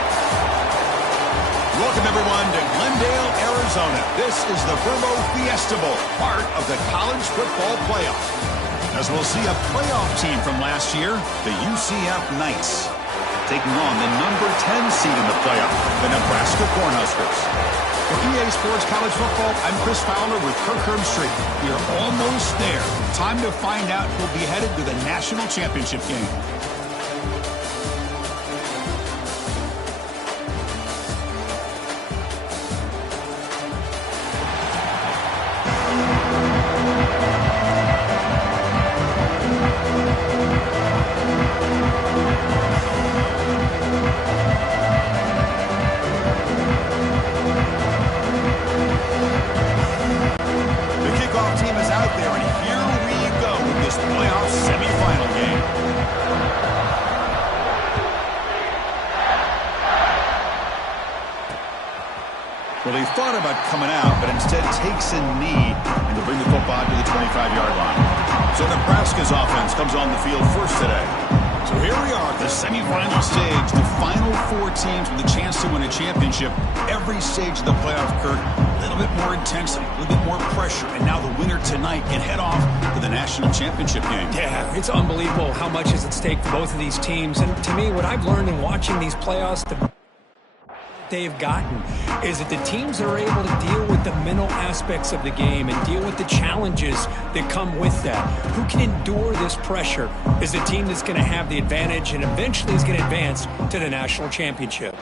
Welcome, everyone, to Glendale, Arizona. This is the Verbo Fiesta Bowl, part of the college football playoff. As we'll see a playoff team from last year, the UCF Knights, taking on the number 10 seed in the playoff, the Nebraska Cornhuskers. For EA Sports College Football, I'm Chris Fowler with Kirk Herbstreit. We are almost there. Time to find out who'll be headed to the national championship game. Well, he thought about coming out, but instead takes a knee and to bring the football to the 25-yard line. So Nebraska's offense comes on the field first today. So here we are at the semifinal stage, the final four teams with a chance to win a championship. Every stage of the playoff, Kirk, a little bit more intensity, a little bit more pressure, and now the winner tonight can head off to the national championship game. Yeah, it's unbelievable how much is at stake for both of these teams. And to me, what I've learned in watching these playoffs, they've gotten is that the teams that are able to deal with the mental aspects of the game and deal with the challenges that come with that, who can endure this pressure, is the team that's going to have the advantage and eventually is going to advance to the national championship.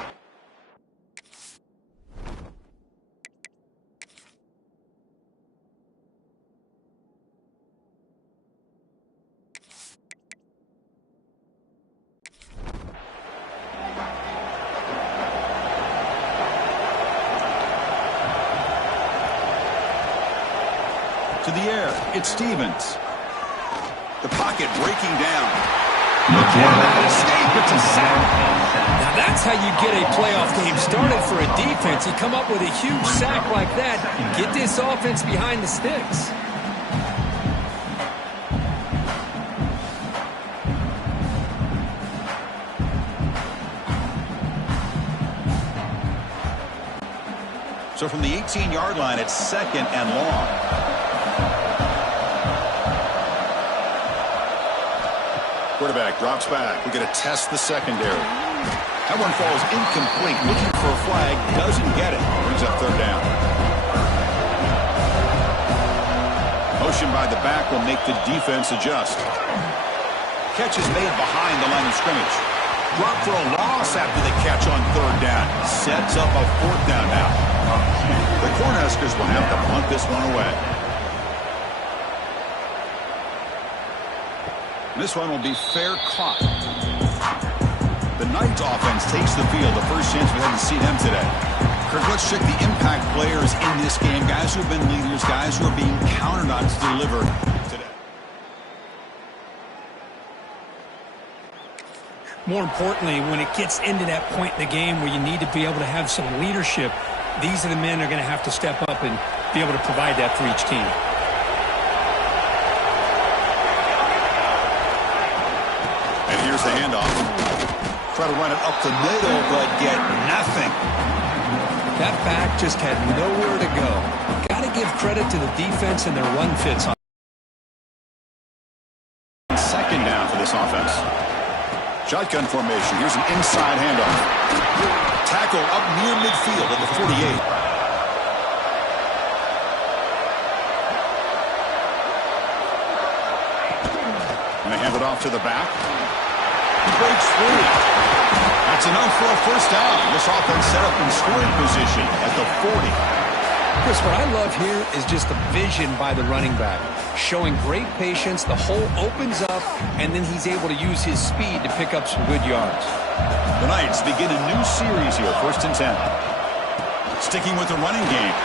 To the air, it's Stevens. The pocket breaking down. It's a sack. Now that's how you get a playoff game started for a defense. You come up with a huge sack like that, get this offense behind the sticks. So from the 18-yard line, it's second and long. Quarterback drops back. We're going to test the secondary. That one falls incomplete. Looking for a flag. Doesn't get it. Brings up third down. Motion by the back will make the defense adjust. Catch is made behind the line of scrimmage. Drop for a loss after the catch on third down. Sets up a fourth down now. The Cornhuskers will have to punt this one away. This one will be fair caught. The Knights offense takes the field. The first chance we haven't seen them today. Kirk, let's check the impact players in this game. Guys who have been leaders, guys who are being counted on to deliver today. More importantly, when it gets into that point in the game where you need to be able to have some leadership, these are the men that are going to have to step up and be able to provide that for each team. Here's the handoff. Try to run it up the middle, but get nothing. That back just had nowhere to go. Got to give credit to the defense and their run fits. Second down for this offense. Shotgun formation. Here's an inside handoff. Tackle up near midfield at the 48. And they hand it off to the back. He breaks through. That's enough for a first down. This offense set up in scoring position at the 40. Chris, what I love here is just the vision by the running back. Showing great patience. The hole opens up, and then he's able to use his speed to pick up some good yards. The Knights begin a new series here, 1st and 10. Sticking with the running game.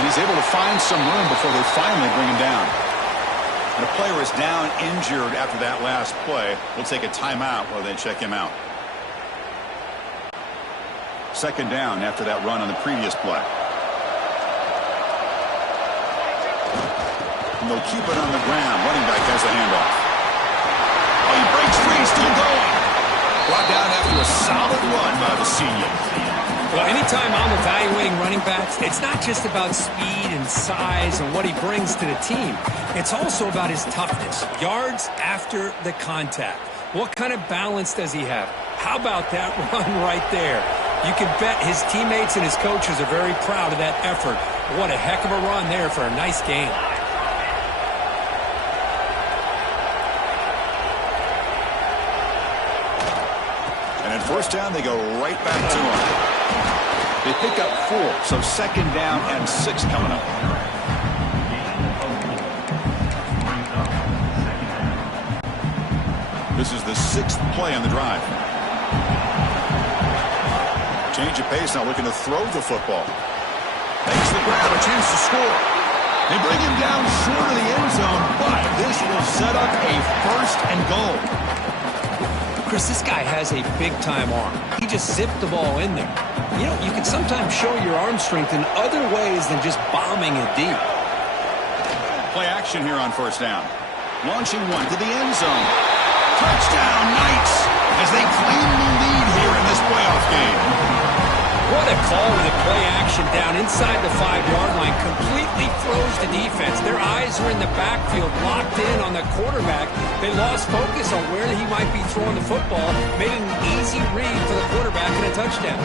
And he's able to find some room before they finally bring him down. And a player is down injured after that last play. We'll take a timeout while they check him out. Second down after that run on the previous play. And they'll keep it on the ground. Running back has a handoff. Oh, he breaks free, still going. Brought down after a solid run by the senior. Well, anytime I'm evaluating running backs, it's not just about speed and size and what he brings to the team. It's also about his toughness, yards after the contact. What kind of balance does he have? How about that run right there? You can bet his teammates and his coaches are very proud of that effort. What a heck of a run there for a nice gain. And at first down, they go right back to him. They pick up 4, so second down and 6 coming up. This is the 6th play on the drive. Change of pace, now looking to throw the football. Makes the grab, a chance to score. They bring him down short of the end zone, but this will set up a first and goal. Chris, this guy has a big-time arm. He just zipped the ball in there. You know, you can sometimes show your arm strength in other ways than just bombing it deep. Play action here on first down. Launching one to the end zone. Touchdown, Knights, as they claim the lead here in this playoff game. What a call with a play action down inside the 5-yard line. Completely throws the defense. Their eyes are in the backfield, locked in on the quarterback. They lost focus on where he might be throwing the football. Made it an easy read for the quarterback and a touchdown.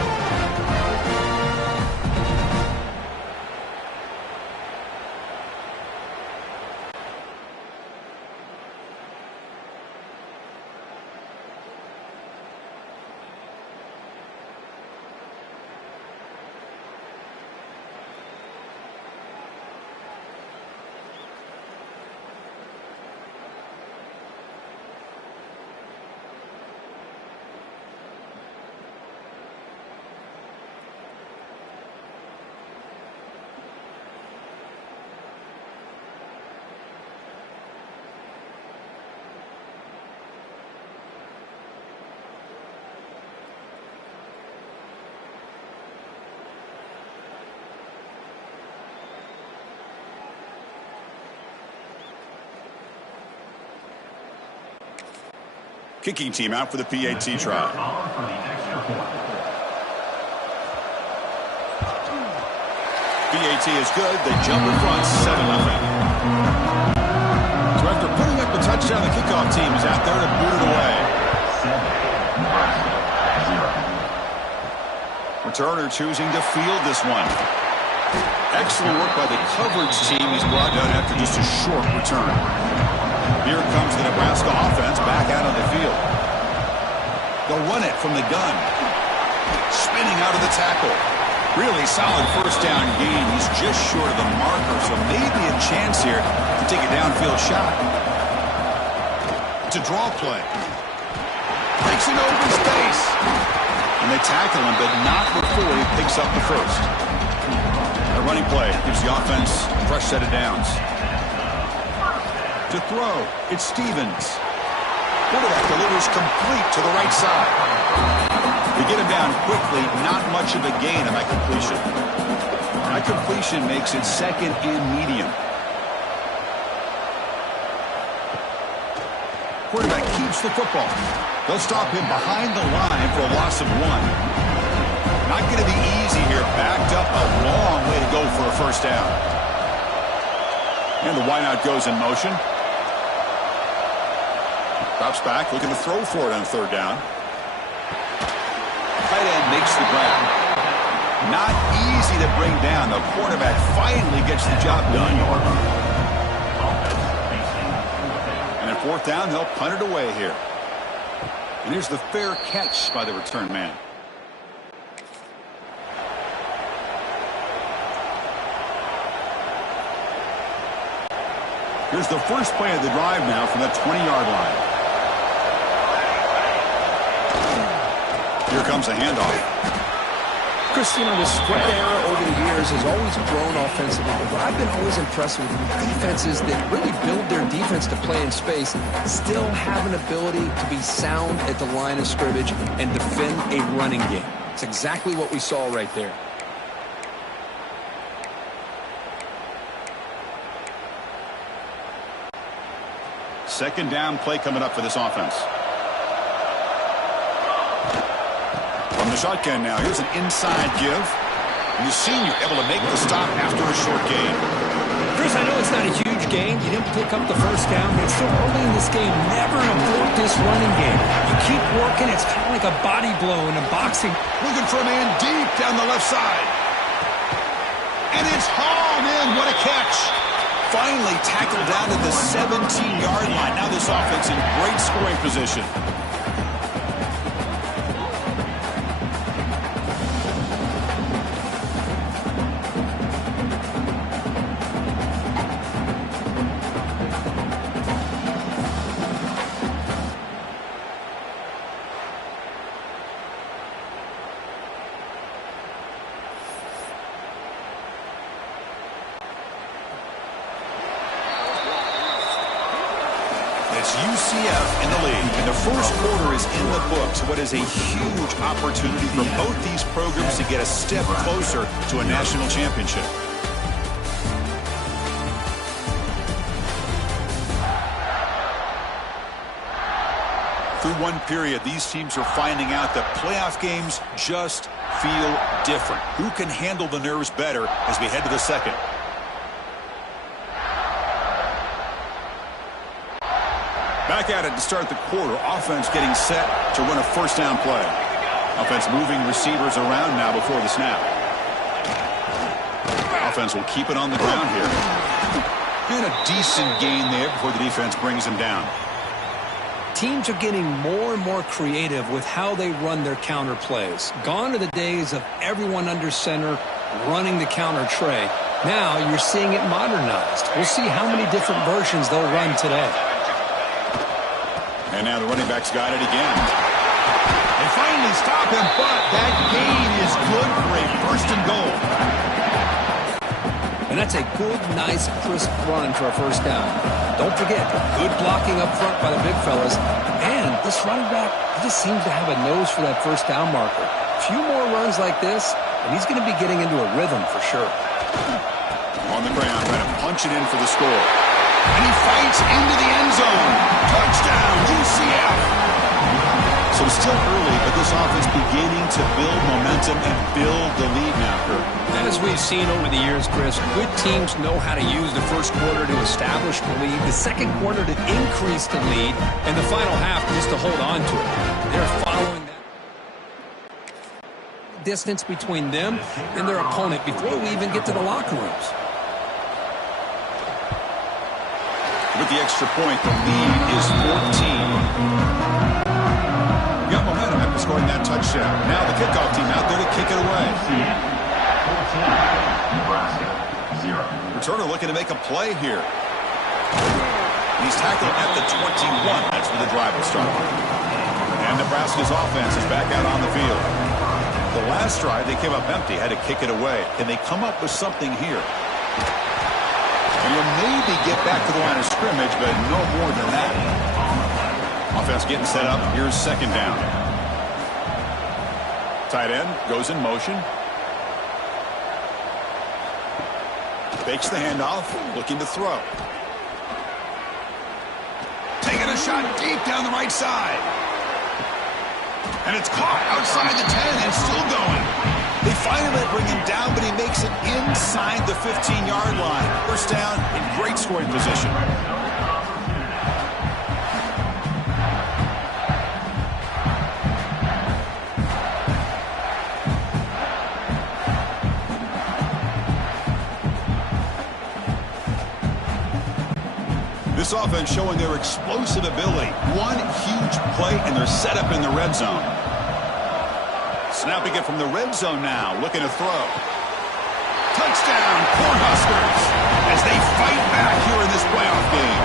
Kicking team out for the PAT try. PAT is good. They jump in front 7-0. So after putting up a touchdown, the kickoff team is out there to boot it away. Returner choosing to field this one. Excellent work by the coverage team. He's brought down after just a short return. Here comes the Nebraska offense back out on the field. They'll run it from the gun. Spinning out of the tackle. Really solid first down gain. He's just short of the marker, so maybe a chance here to take a downfield shot. It's a draw play. Breaks an open space. And they tackle him, but not before he picks up the first. A running play gives the offense a fresh set of downs. To throw, it's Stevens. Quarterback delivers complete to the right side. They get him down quickly, not much of a gain on that completion. That completion makes it second and medium. Quarterback keeps the football. They'll stop him behind the line for a loss of 1. Not going to be easy here. Backed up a long way to go for a first down. And the wideout goes in motion. Drops back, looking to throw for it on third down. Tight end makes the grab. Not easy to bring down. The quarterback finally gets the job done. And at fourth down, they'll punt it away here. And here's the fair catch by the return man. Here's the first play of the drive now from the 20-yard line. Here comes a handoff. Chris, you know, the spread era over the years has always grown offensively, but I've been always impressed with defenses that really build their defense to play in space, still have an ability to be sound at the line of scrimmage and defend a running game. It's exactly what we saw right there. Second down play coming up for this offense. From the shotgun now, here's an inside give. And the senior able to make the stop after a short gain. Chris, I know it's not a huge gain. You didn't pick up the first down, but it's still early in this game. Never abort this running game. You keep working. It's kind of like a body blow in a boxing. Looking for a man deep down the left side. And it's hauled in. What a catch. Finally tackled down to the 17-yard line. Now this offense in great scoring position. It's UCF in the lead, and the first quarter is in the books. What is a huge opportunity for both these programs to get a step closer to a national championship. Through one period, these teams are finding out that playoff games just feel different. Who can handle the nerves better as we head to the second? Back at it to start the quarter. Offense getting set to run a first down play. Offense moving receivers around now before the snap. Offense will keep it on the ground here. And a decent gain there before the defense brings him down. Teams are getting more and more creative with how they run their counter plays. Gone are the days of everyone under center running the counter tray. Now you're seeing it modernized. We'll see how many different versions they'll run today. And now the running back's got it again. They finally stop him, but that gain is good for a first and goal. And that's a good, nice, crisp run for a first down. Don't forget, good blocking up front by the big fellas. And this running back, he just seems to have a nose for that first down marker. A few more runs like this, and he's going to be getting into a rhythm for sure. On the ground, trying to punch it in for the score. And he fights into the end zone. Touchdown, UCF. So it's still early, but this offense beginning to build momentum and build the lead now, Kurt. As we've seen over the years, Chris, good teams know how to use the first quarter to establish the lead, the second quarter to increase the lead, and the final half just to hold on to it. They're following that distance between them and their opponent before we even get to the locker rooms. With the extra point, the lead is 14. Got momentum after scoring that touchdown. Now the kickoff team out there to kick it away. Returner looking to make a play here. He's tackled at the 21. That's where the drive will start. And Nebraska's offense is back out on the field. The last drive, they came up empty, had to kick it away. Can they come up with something here? And you'll maybe get back to the line of scrimmage, but no more than that. Offense getting set up. Here's second down. Tight end goes in motion. Fakes the handoff, looking to throw. Taking a shot deep down the right side. And it's caught outside the 10 and still going. They finally bring him down, but he makes it inside the 15-yard line. First down in great scoring position. This offense showing their explosive ability. One huge play, and they're set up in the red zone. Snapping it from the red zone now, looking to throw. Touchdown, Cornhuskers, as they fight back here in this playoff game.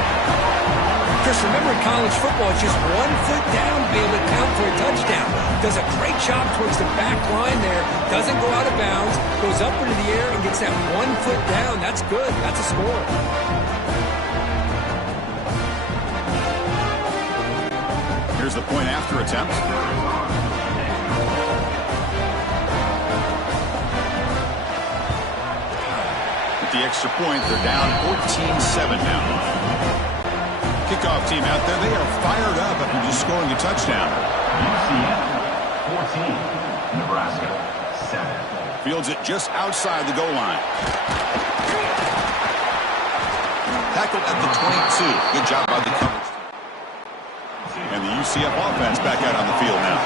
Chris, remember in college football, it's just 1 foot down to be able to count for a touchdown. Does a great job towards the back line there. Doesn't go out of bounds. Goes up into the air and gets that 1 foot down. That's good. That's a score. Here's the point after attempt. the extra point. They're down 14-7 now. Kickoff team out there. They are fired up after just scoring a touchdown. UCF 14, Nebraska 7. Fields it just outside the goal line. Tackled at the 22. Good job by the coverage. And the UCF offense back out on the field now.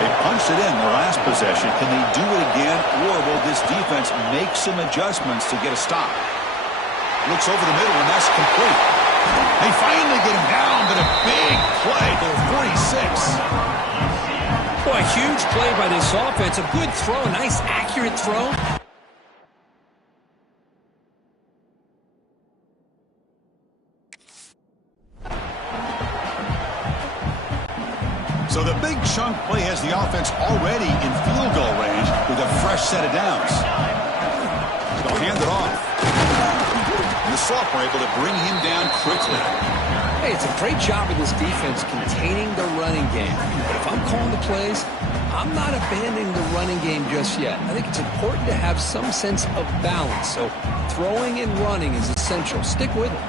They punched it in their last possession. Can they do it again, or will this defense make some adjustments to get a stop? Looks over the middle, and that's complete. They finally get him down, but a big play to the 46. Boy, a huge play by this offense. A good throw, a nice accurate throw. So the big chunk play has the offense already in field goal range with a fresh set of downs. They'll hand it off. And the sophomore able to bring him down quickly. Hey, it's a great job of this defense containing the running game. But if I'm calling the plays, I'm not abandoning the running game just yet. I think it's important to have some sense of balance. So throwing and running is essential. Stick with it.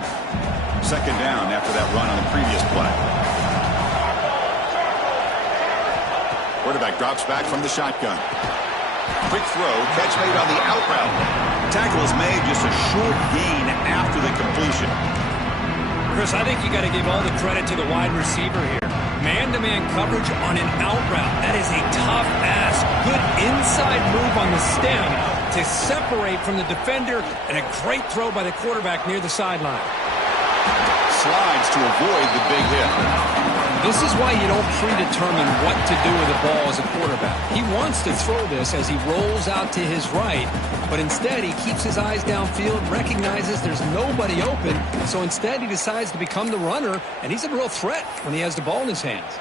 Second down after that run on the previous play. Quarterback drops back from the shotgun. Quick throw, catch made on the out route. Tackle is made, just a short gain after the completion. Chris, I think you got to give all the credit to the wide receiver here. Man-to-man coverage on an out route. That is a tough ask. Good inside move on the stem to separate from the defender, and a great throw by the quarterback near the sideline. Slides to avoid the big hit. This is why you don't predetermine what to do with the ball as a quarterback. He wants to throw this as he rolls out to his right, but instead he keeps his eyes downfield, recognizes there's nobody open, so instead he decides to become the runner, and he's a real threat when he has the ball in his hands.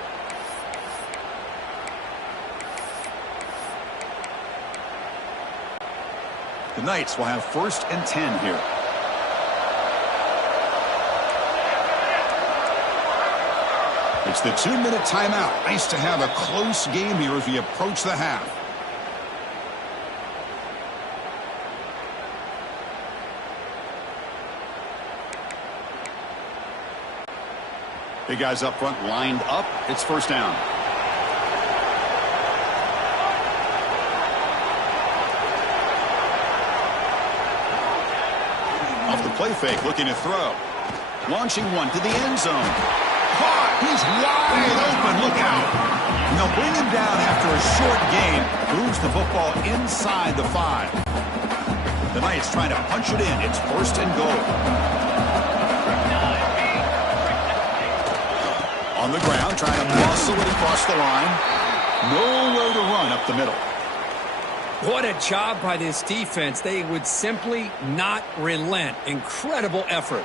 The Knights will have 1st and 10 here. It's the 2-minute timeout. Nice to have a close game here as we approach the half. Big guys up front lined up. It's 1st down. Off the play fake, looking to throw. Launching one to the end zone. Caught. He's wide open. Look out. And they'll bring him down after a short gain. Moves the football inside the 5. The Knights trying to punch it in. It's 1st and goal. On the ground, trying to muscle it across the line. Nowhere to run up the middle. What a job by this defense. They would simply not relent. Incredible effort.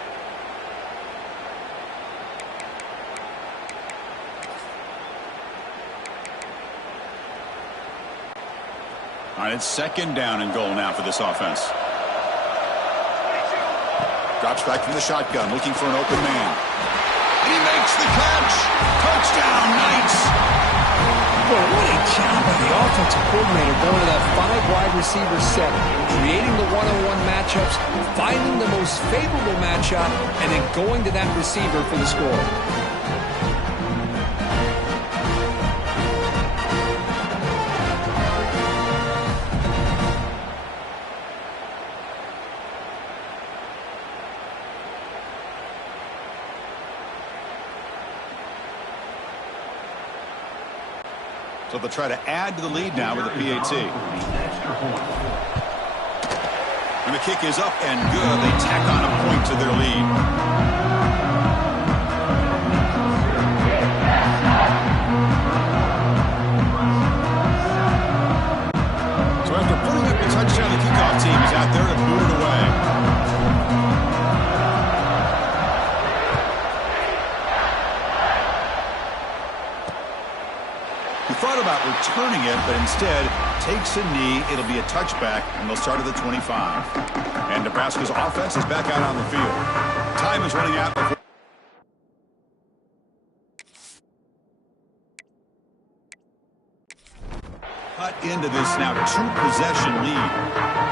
All right, it's 2nd down and goal now for this offense. Drops back from the shotgun, looking for an open man. And he makes the catch. Touchdown, Knights. Boy, what a job by the offensive coordinator going to that 5-wide receiver set, creating the one-on-one matchups, finding the most favorable matchup, and then going to that receiver for the score. So they'll try to add to the lead now with a PAT. And the kick is up and good. They tack on a point to their lead. So after putting up the touchdown, the kickoff team is out there to boot it away. Thought about returning it, but instead takes a knee. It'll be a touchback, and they'll start at the 25. And Nebraska's offense is back out on the field. Time is running out before. Cut into this now two-possession lead.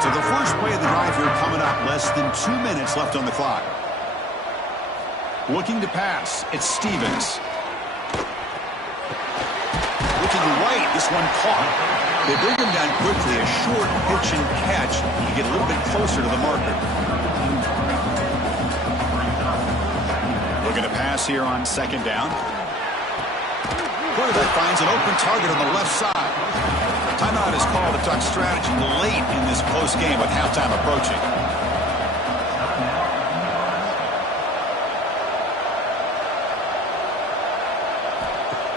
So the first play of the drive here coming up, less than 2 minutes left on the clock. Looking to pass, it's Stevens. Looking right, this one caught. They bring him down quickly, a short pitch and catch to get a little bit closer to the marker. Looking to pass here on second down. Quarterback finds an open target on the left side. Timeout is called to talk strategy late in this close game with halftime approaching.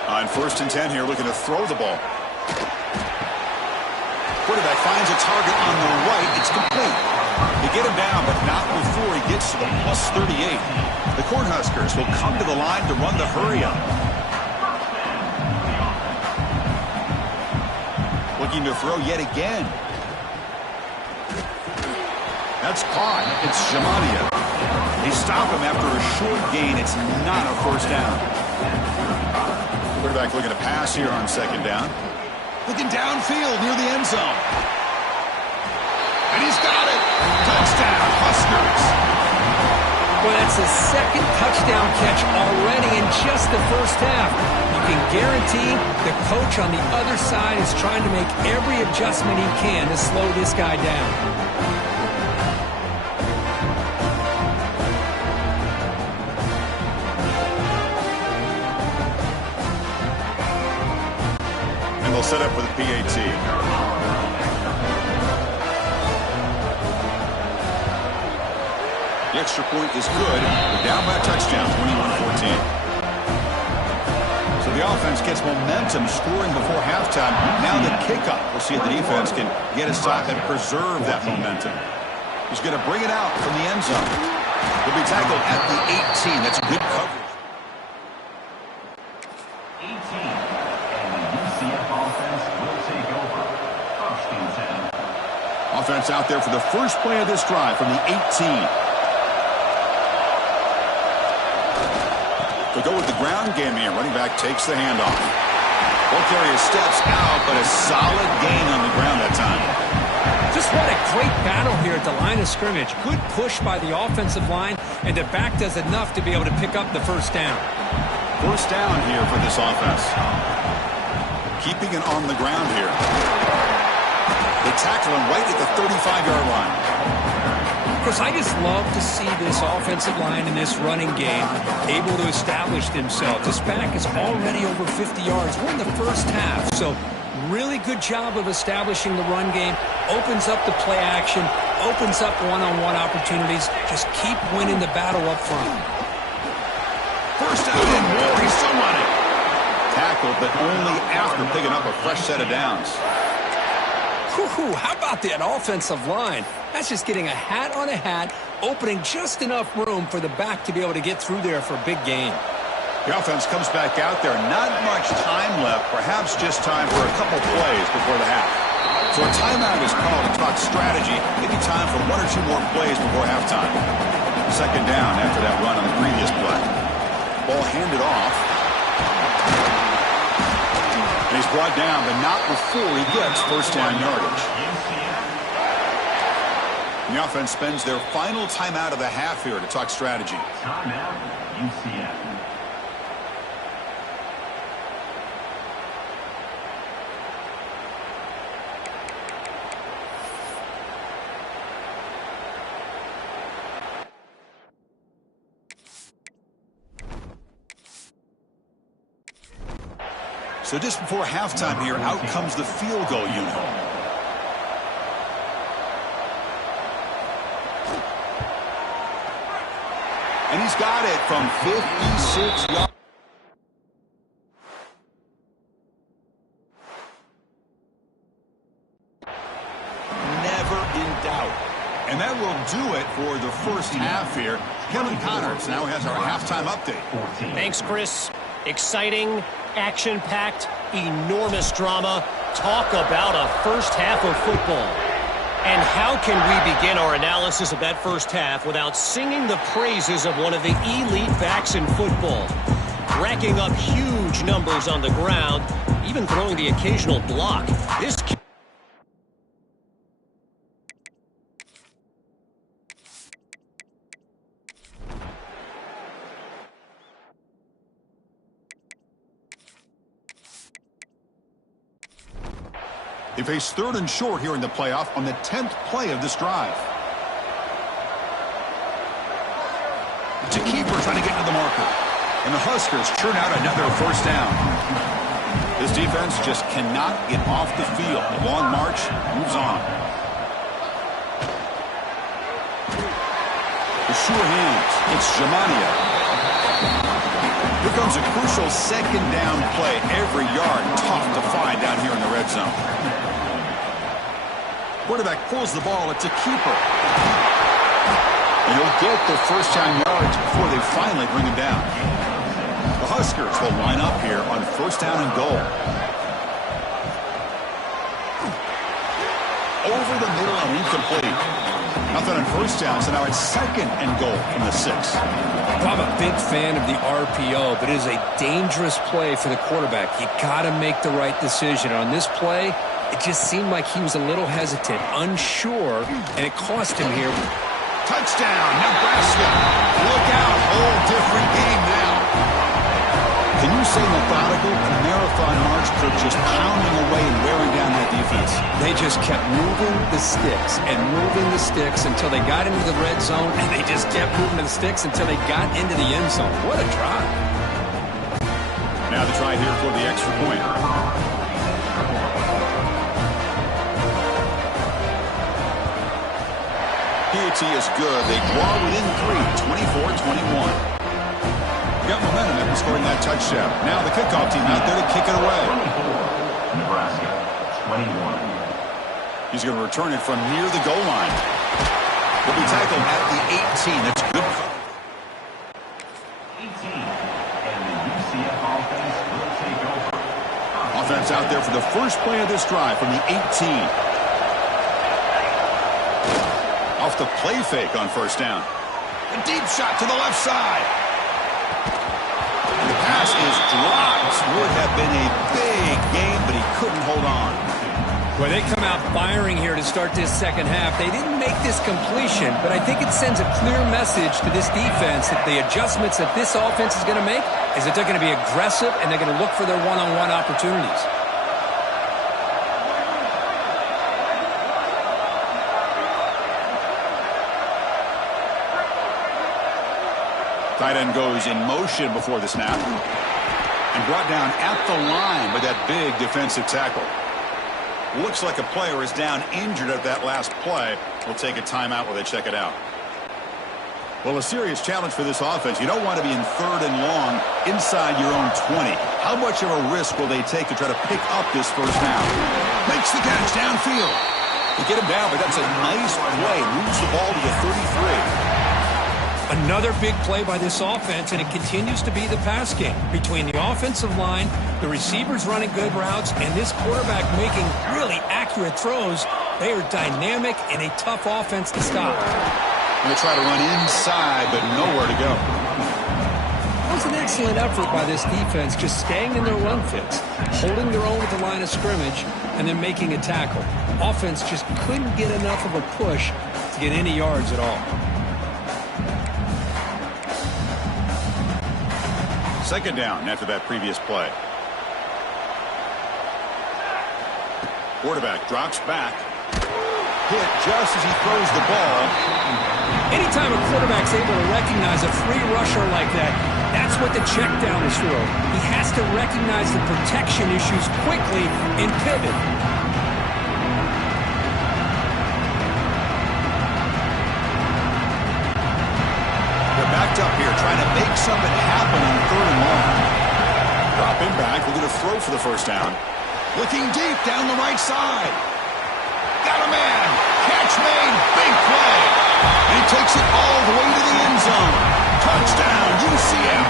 On 1st and 10 here, looking to throw the ball. Quarterback finds a target on the right. It's complete. They get him down, but not before he gets to the +38. The Cornhuskers will come to the line to run the hurry-up. Looking to throw yet again. That's caught. It's Shamadia. They stop him after a short gain. It's not a first down. Quarterback looking to pass here on second down. Looking downfield near the end zone. And he's got it. Touchdown, Huskers. Well, that's his second touchdown catch already in just the first half. You can guarantee the coach on the other side is trying to make every adjustment he can to slow this guy down. And they'll set up with a PAT. The extra point is good. They're down by a touchdown, 21-14. So the offense gets momentum scoring before halftime. Now the kickoff. We'll see if the defense can get a stop and preserve that momentum. He's going to bring it out from the end zone. He'll be tackled at the 18. That's good coverage. 18. And the UCF offense will take over. 1st and 10. Offense out there for the first play of this drive from the 18. They'll go with the ground game here. Running back takes the handoff. Ball carrier steps out, but a solid gain on the ground that time. Just what a great battle here at the line of scrimmage. Good push by the offensive line, and the back does enough to be able to pick up the first down. First down here for this offense. Keeping it on the ground here. They tackle him right at the 35-yard line. Of course, I just love to see this offensive line in this running game able to establish themselves. This back is already over 50 yards. We're in the first half, so really good job of establishing the run game. Opens up the play action, opens up one-on-one opportunities. Just keep winning the battle up front. First down and more. He's still running. Tackled, but only after picking up a fresh set of downs. Whew, how about that offensive line? That's just getting a hat on a hat, opening just enough room for the back to be able to get through there for a big gain. The offense comes back out there. Not much time left. Perhaps just time for a couple plays before the half. So a timeout is called to talk strategy. Maybe time for 1 or 2 more plays before halftime. Second down after that run on the previous play. Ball handed off. And he's brought down, but not before he gets first down yardage. And the offense spends their final timeout of the half here to talk strategy. Timeout, UCF. So just before halftime here, out comes the field goal unit. And he's got it from 56 yards. Never in doubt. And that will do it for the first half here. Kevin Connors now has our halftime update. Thanks, Chris. Exciting, action-packed, enormous drama. Talk about a first half of football. And how can we begin our analysis of that first half without singing the praises of one of the elite backs in football? Racking up huge numbers on the ground, even throwing the occasional block. This They face 3rd and short here in the playoff on the 10th play of this drive. It's a keeper trying to get to the marker. And the Huskers churn out another first down. This defense just cannot get off the field. The long march moves on. The sure hands. It's Jamania. Here comes a crucial 2nd down play. Every yard tough to find down here in the red zone. Quarterback pulls the ball. It's a keeper. And he'll get the first down yards before they finally bring him down. The Huskers will line up here on 1st down and goal. Over the middle and incomplete. Nothing on 1st down, so now it's 2nd and goal from the 6. I'm a big fan of the RPO, but it is a dangerous play for the quarterback. You got to make the right decision. On this play, it just seemed like he was a little hesitant, unsure, and it cost him here. Touchdown, Nebraska. Look out, whole different game now. Can you say methodical? A marathon march for just pounding away and wearing down that defense. They just kept moving the sticks and moving the sticks until they got into the red zone, and they just kept moving the sticks until they got into the end zone. What a drive. Now the try here for the extra point. PAT is good. They draw within 3, 24-21. Got momentum after scoring that touchdown. Now the kickoff team out there to kick it away. Nebraska, 21. He's going to return it from near the goal line. He'll be tackled at the 18. That's good. 18. And the UCF offense will take over. Offense out there for the first play of this drive from the 18. Off the play fake on 1st down. A deep shot to the left side. The pass is dropped. Would have been a big game, but he couldn't hold on. Well, they come out firing here to start this 2nd half. They didn't make this completion, but I think it sends a clear message to this defense that the adjustments that this offense is going to make is that they're going to be aggressive and they're going to look for their one-on-one opportunities. Tight end goes in motion before the snap and brought down at the line by that big defensive tackle. Looks like a player is down injured at that last play. We'll take a timeout while they check it out. Well, a serious challenge for this offense. You don't want to be in 3rd and long inside your own 20. How much of a risk will they take to try to pick up this first down? Makes the catch downfield. They get him down, but that's a nice play. Moves the ball to the 33. Another big play by this offense, and it continues to be the pass game. Between the offensive line, the receivers running good routes, and this quarterback making really accurate throws, they are dynamic and a tough offense to stop. Going to try to run inside, but nowhere to go. It was an excellent effort by this defense, just staying in their run fits, holding their own at the line of scrimmage, and then making a tackle. Offense just couldn't get enough of a push to get any yards at all. 2nd down after that previous play. Quarterback drops back. Hit just as he throws the ball. Anytime a quarterback's able to recognize a free rusher like that, that's what the check down is for. He has to recognize the protection issues quickly and pivot. Backed up here, trying to make something happen on 3rd and long. Drop him back. We're going to throw for the first down. Looking deep down the right side. Got a man. Catch made. Big play. And he takes it all the way to the end zone. Touchdown, UCF.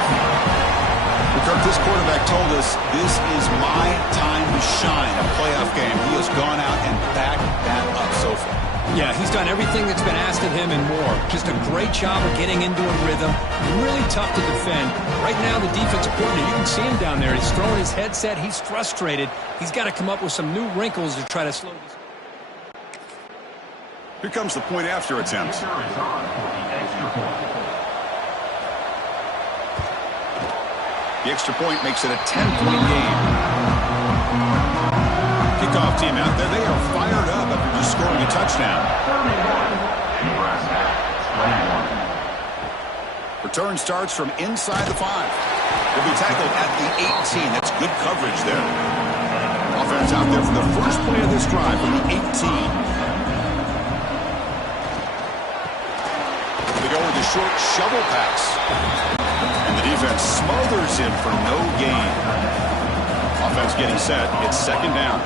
Kirk, this quarterback told us this is my time to shine. A playoff game. He has gone out and backed that up so far. Yeah, he's done everything that's been asked of him and more. Just a great job of getting into a rhythm. Really tough to defend. Right now, the defensive coordinator, you can see him down there. He's throwing his headset. He's frustrated. He's got to come up with some new wrinkles to try to slow this. Here comes the point after attempt. The extra point makes it a 10-point game. kickoff team out there, they are fired up after just scoring a touchdown. Return starts from inside the 5. Will be tackled at the 18. That's good coverage there. Offense out there for the first play of this drive from the 18. They go with the short shovel pass. And the defense smothers him for no gain. Offense getting set. It's second down.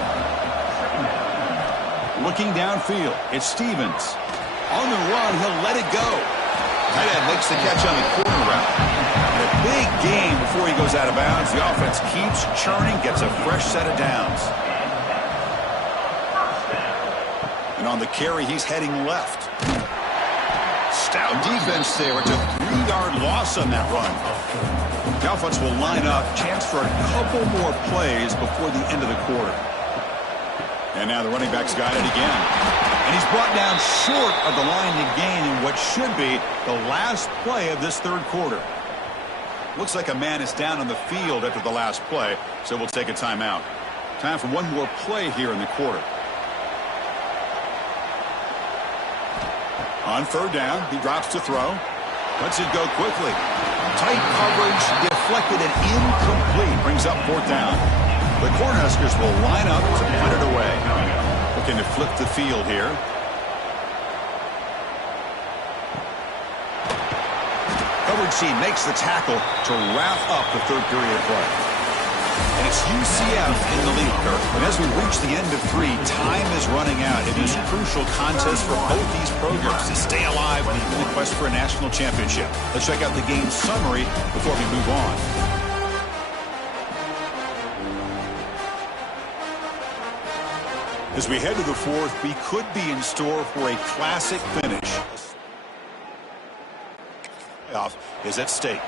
Looking downfield, it's Stevens. On the run, he'll let it go. Tight end makes the catch on the corner route. And a big gain before he goes out of bounds. The offense keeps churning, gets a fresh set of downs. And on the carry, he's heading left. Stout defense there. It's a 3-yard loss on that run. The offense will line up. Chance for a couple more plays before the end of the quarter. And now the running back's got it again. And he's brought down short of the line to gain in what should be the last play of this third quarter. Looks like a man is down on the field after the last play, so we'll take a timeout. Time for one more play here in the quarter. On third down, he drops to throw. Lets it go quickly. Tight coverage, deflected and incomplete. Brings up fourth down. The Cornhuskers will line up to punt it away. Looking to flip the field here. Coverage team makes the tackle to wrap up the third period play. And it's UCF in the lead, Kirk. And as we reach the end of 3, time is running out in this crucial contest for both these programs to stay alive in the quest for a national championship. Let's check out the game summary before we move on. As we head to the fourth, we could be in store for a classic finish. Playoff is at stake.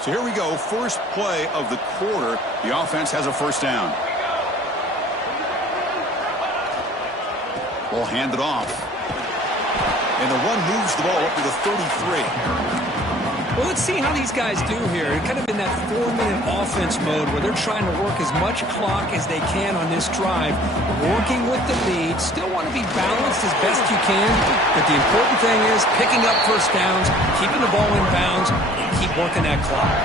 So here we go, first play of the quarter. The offense has a first down. Ball handed off. And the run moves the ball up to the 33. Well, let's see how these guys do here. Kind of in that 4-minute offense mode where they're trying to work as much clock as they can on this drive. Working with the lead. Still want to be balanced as best you can. But the important thing is picking up first downs, keeping the ball in bounds, and keep working that clock.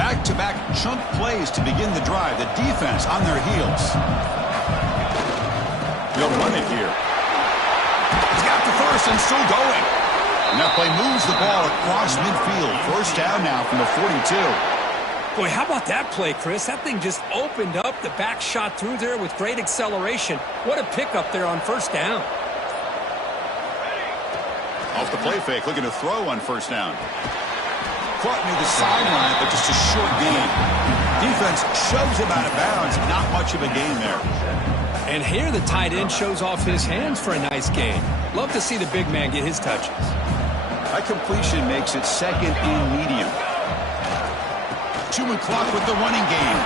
Back-to-back chunk plays to begin the drive. The defense on their heels. They'll run it here. First and still going. And that play moves the ball across midfield. First down now from the 42. Boy, how about that play, Chris? That thing just opened up. The back shot through there with great acceleration. What a pickup there on first down. Off the play fake, looking to throw on first down. Caught near the sideline, but just a short gain. Defense shoves him out of bounds. Not much of a gain there. And here the tight end shows off his hands for a nice gain. Love to see the big man get his touches. That completion makes it second and medium. 2-man clock with the running game.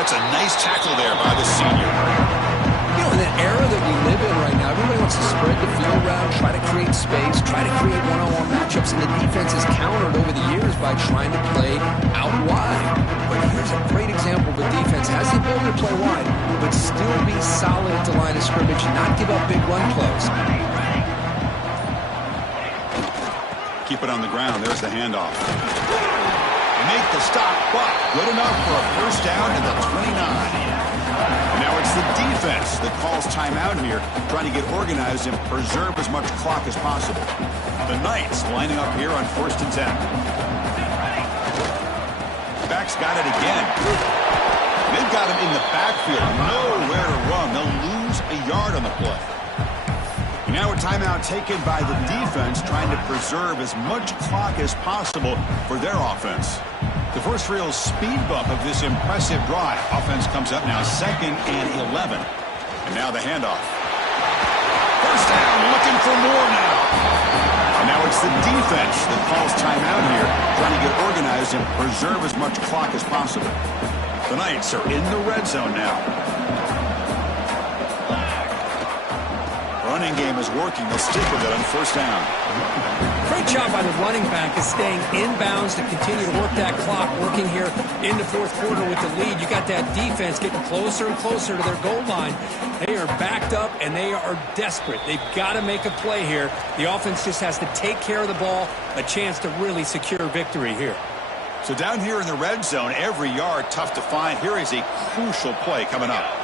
That's a nice tackle there by the senior. You know, in the era that we live in right now, everybody wants to spread the field around, try to create space, try to create one-on-one matchups, and the defense has countered over the years by trying to play out wide. But here's a great example of a defense has the ability to play wide, but still be solid at the line of scrimmage and not give up big run plays. Keep it on the ground. There's the handoff. Make the stop, but good enough for a first down at the 29. And now it's the defense that calls timeout here, trying to get organized and preserve as much clock as possible. The Knights lining up here on first and 10. Back's got it again. They've got him in the backfield. Nowhere to run. They'll lose a yard on the play. And now a timeout taken by the defense, trying to preserve as much clock as possible for their offense. The first real speed bump of this impressive drive. Offense comes up now second and 11. And now the handoff. First down, looking for more now. And now it's the defense that calls timeout here, trying to get organized and preserve as much clock as possible. The Knights are in the red zone now. Running game is working. They'll stick with it on first down. Great job by the running back is staying inbounds to continue to work that clock, working here in the fourth quarter with the lead. You got that defense getting closer and closer to their goal line. They are backed up, and they are desperate. They've got to make a play here. The offense just has to take care of the ball, a chance to really secure victory here. So down here in the red zone, every yard tough to find. Here is a crucial play coming up.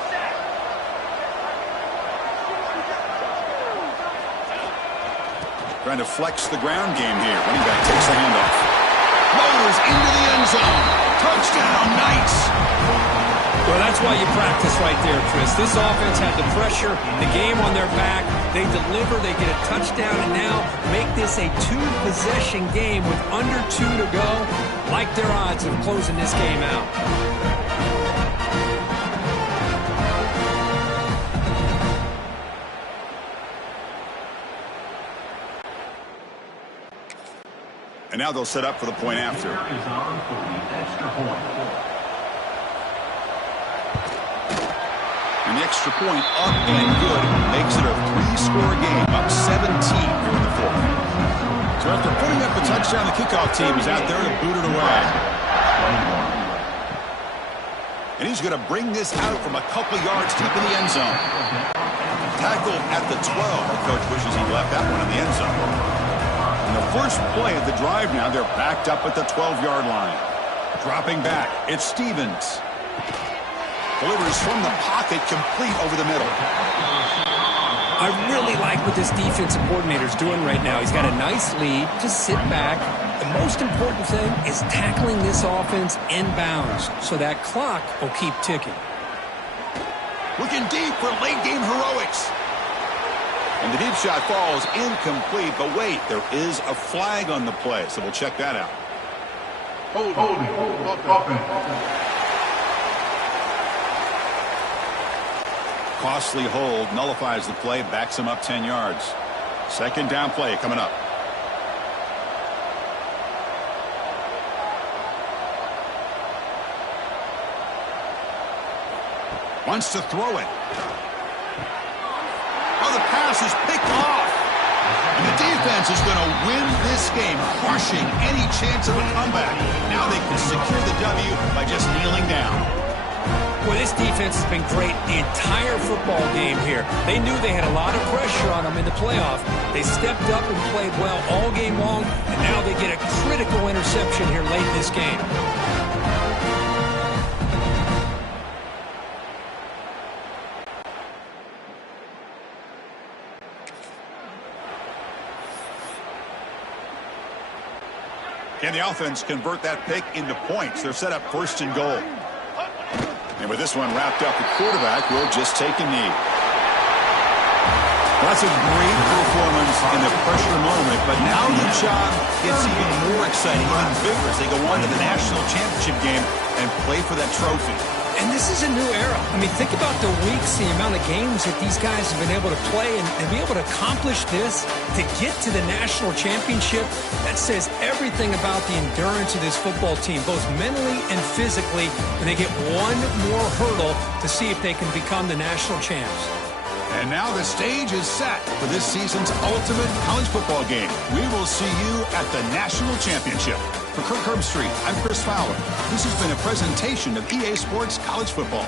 Trying to flex the ground game here. Running back takes the handoff. Motors into the end zone. Touchdown, Knights. Well, that's why you practice right there, Chris. This offense had the pressure, the game on their back. They deliver, they get a touchdown, and now make this a two-possession game with under 2 to go. Like their odds of closing this game out. And now they'll set up for the point after. Is on for the extra point. And the extra point up and good makes it a 3-score game, up 17 here in the fourth. So after putting up a touchdown, the kickoff team is out there to boot it away. And he's going to bring this out from a couple yards deep in the end zone. Tackled at the 12. The coach wishes he left that one in the end zone. And the first play of the drive now, they're backed up at the 12-yard line. Dropping back, it's Stevens. Delivers from the pocket, complete over the middle. I really like what this defensive coordinator is doing right now. He's got a nice lead. Just sit back. The most important thing is tackling this offense inbounds so that clock will keep ticking. Looking deep for late-game heroics. And the deep shot falls incomplete, but wait, there is a flag on the play, so we'll check that out. Holding. Costly hold, nullifies the play, backs him up 10 yards. Second down play coming up. Wants to throw it. Oh, the pass is picked off. And the defense is going to win this game, crushing any chance of a comeback. Now they can secure the W by just kneeling down. Well, this defense has been great the entire football game here. They knew they had a lot of pressure on them in the playoff. They stepped up and played well all game long, and now they get a critical interception here late in this game. Can the offense convert that pick into points? They're set up first and goal. And with this one wrapped up, the quarterback will just take a knee. Well, that's a great performance in the pressure moment, but now the job gets even more exciting, even bigger as they go on to the national championship game and play for that trophy. And this is a new era. I mean, think about the weeks, the amount of games that these guys have been able to play and be able to accomplish this, to get to the national championship. That says everything about the endurance of this football team, both mentally and physically, and they get one more hurdle to see if they can become the national champs. And now the stage is set for this season's ultimate college football game. We will see you at the national championship. For Kirk Herbstreit, I'm Chris Fowler. This has been a presentation of EA Sports College Football.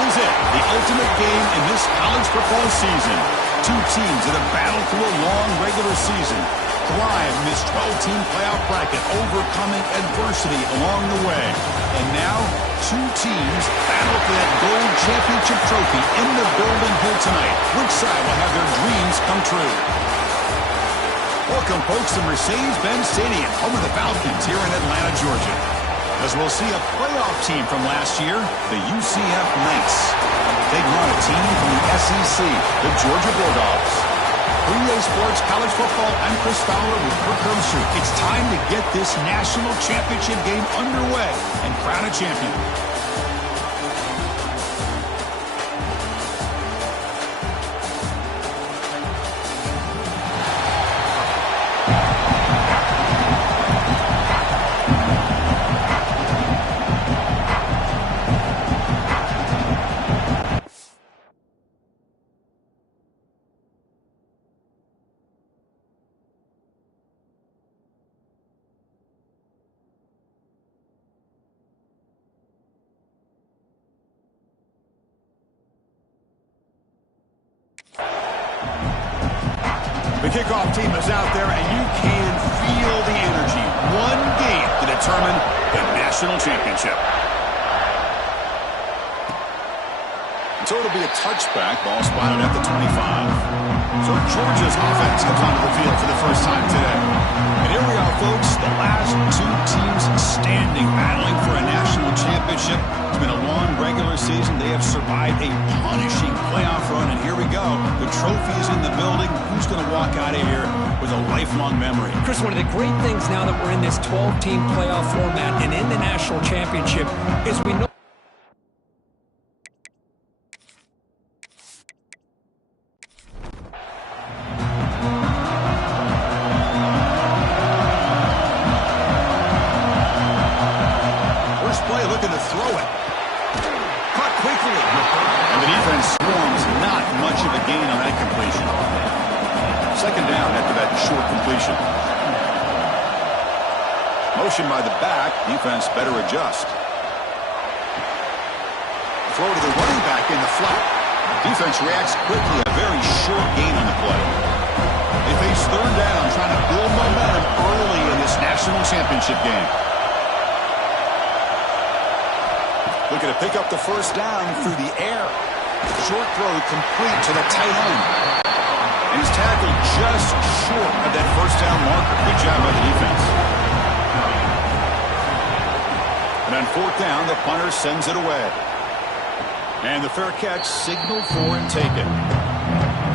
is it, the ultimate game in this college football season. Two teams that have battled through a long regular season, thrive in this 12-team playoff bracket, overcoming adversity along the way. And now, two teams battle for that gold championship trophy in the building here tonight. Which side will have their dreams come true? Welcome, folks, to Mercedes-Benz Stadium, home of the Falcons here in Atlanta, Georgia. As we'll see a playoff team from last year, the UCF Knights. Taking on a team from the SEC, the Georgia Bulldogs. 3A Sports College Football, I'm Chris Fowler with Kirk Herbstreit. It's time to get this national championship game underway and crown a champion. The kickoff team is out there, and you can feel the energy. One game to determine the national championship. So it'll be a touchback, ball spotted at the 25. So Georgia's offense comes onto the field for the first time today. And here we are, folks, the last two teams standing, battling for a national championship. It's been a long regular season. They have survived a punishing playoff run, and here we go. The trophy is in the building. Who's going to walk out of here with a lifelong memory? Chris, one of the great things now that we're in this 12-team playoff format and in the national championship is we know looking to throw it. Caught quickly. And the defense swarms. Not much of a gain on that completion. Second down after that short completion. Motion by the back. Defense better adjust. Throw to the running back in the flat. Defense reacts quickly. A very short gain on the play. They face third down, trying to build momentum early in this national championship game. Looking to pick up the first down through the air. Short throw complete to the tight end. And he's tackled just short of that first down marker. Good job by the defense. And on fourth down, the punter sends it away. And the fair catch signaled for and taken.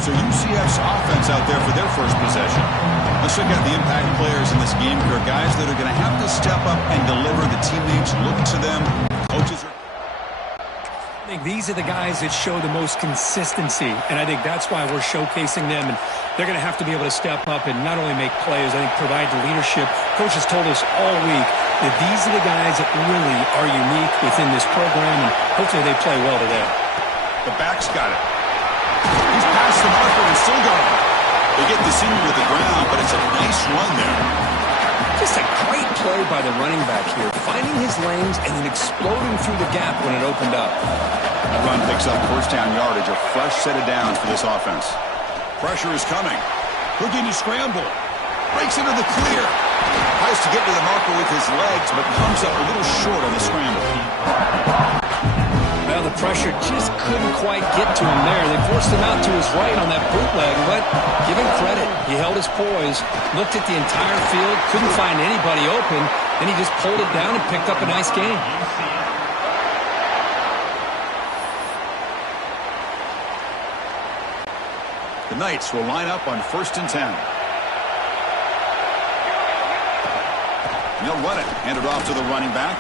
So UCF's offense out there for their first possession. Let's check out the impact players in this game. There are guys that are going to have to step up and deliver. The teammates look to them. Coaches are... I think these are the guys that show the most consistency, and I think that's why we're showcasing them, and they're going to have to be able to step up and not only make plays, I think provide the leadership. Coach has told us all week that these are the guys that really are unique within this program, and hopefully they play well today. The back's got it. He's past the marker and still going. They get the senior to the ground, but it's a nice run there. Just a great play by the running back here, finding his lanes and then exploding through the gap when it opened up. The run picks up first down yardage, a fresh set of downs for this offense. Pressure is coming. Houdini scramble. Breaks into the clear. Tries to get to the marker with his legs, but comes up a little short on the scramble. Well, the pressure just couldn't quite get to him there. They forced him out to his right on that bootleg, but give him credit. He held his poise, looked at the entire field, couldn't find anybody open, then he just pulled it down and picked up a nice gain. The Knights will line up on 1st and 10. And they'll run it. Hand it off to the running back.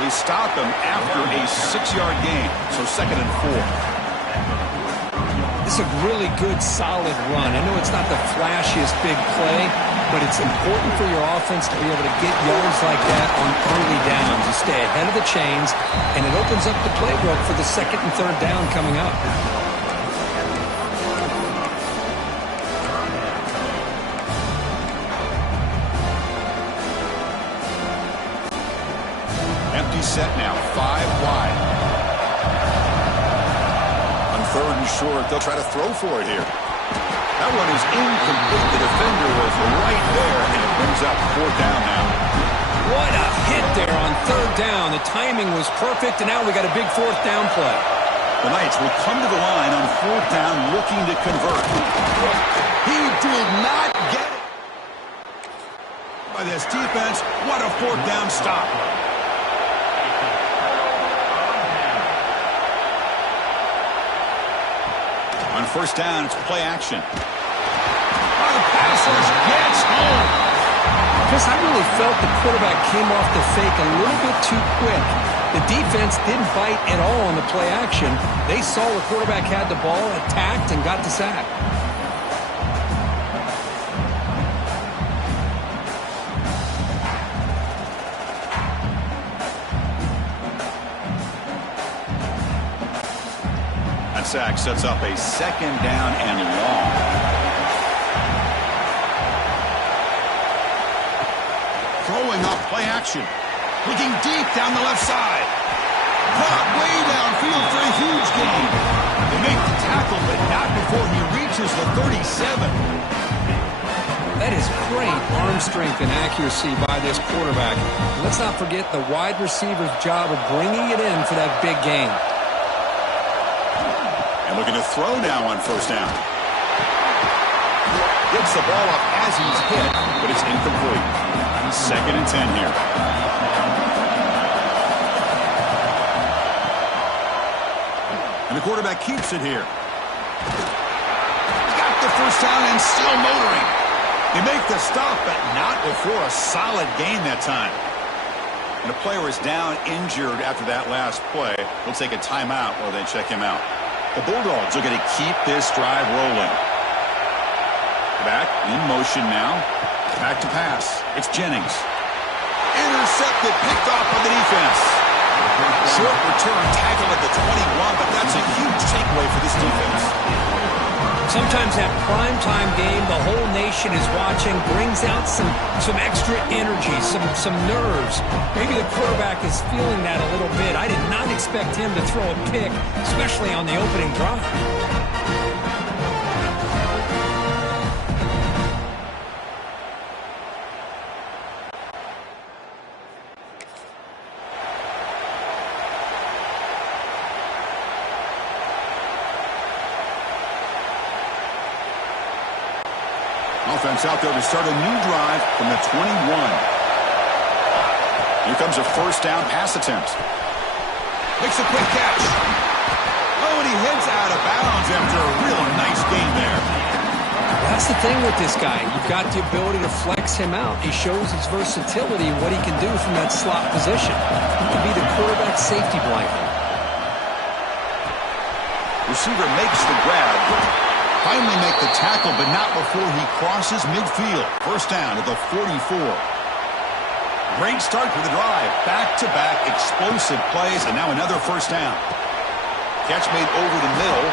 They stop him after a 6-yard gain, so 2nd and 4. This is a really good, solid run. I know it's not the flashiest big play, but it's important for your offense to be able to get yards like that on early downs. You stay ahead of the chains, and it opens up the playbook for the 2nd and 3rd down coming up. Empty set now, 5 wide. 3rd and short. They'll try to throw for it here. That one is incomplete. The defender was right there, and it brings up 4th down now. What a hit there on 3rd down. The timing was perfect, and now we got a big 4th down play. The Knights will come to the line on 4th down looking to convert. He did not get it. By this defense, what a 4th down stop. On 1st down, it's play action. The pass rush gets home. Chris, I really felt the quarterback came off the fake a little bit too quick. The defense didn't bite at all on the play action. They saw the quarterback had the ball, attacked, and got the sack. That sack sets up a 2nd down and long. Throwing off play action. Looking deep down the left side. Caught way downfield for a huge gain. They make the tackle, but not before he reaches the 37. That is great arm strength and accuracy by this quarterback. Let's not forget the wide receiver's job of bringing it in for that big gain. And looking to throw now on 1st down. Gets the ball up as he's hit, but it's incomplete. 2nd and 10 here. And the quarterback keeps it here. Got the 1st down and still motoring. They make the stop, but not before a solid gain that time. And a player is down injured after that last play. We'll take a timeout while they check him out. The Bulldogs are going to keep this drive rolling. Back in motion now. Back to pass. It's Jennings. Intercepted, picked off by the defense. Short return, tackle at the 21, but that's a huge takeaway for this defense. Sometimes that primetime game, the whole nation is watching, brings out some extra energy, some nerves. Maybe the quarterback is feeling that a little bit. I did not expect him to throw a pick, especially on the opening drive. Offense out there to start a new drive from the 21. Here comes a 1st down pass attempt. Makes a quick catch. Oh, and he heads out of bounds after a real nice gain there. That's the thing with this guy. You've got the ability to flex him out. He shows his versatility and what he can do from that slot position. He can be the quarterback's safety blanket. Receiver makes the grab. Finally make the tackle, but not before he crosses midfield. 1st down at the 44. Great start for the drive. Back-to-back explosive plays, and now another 1st down. Catch made over the middle.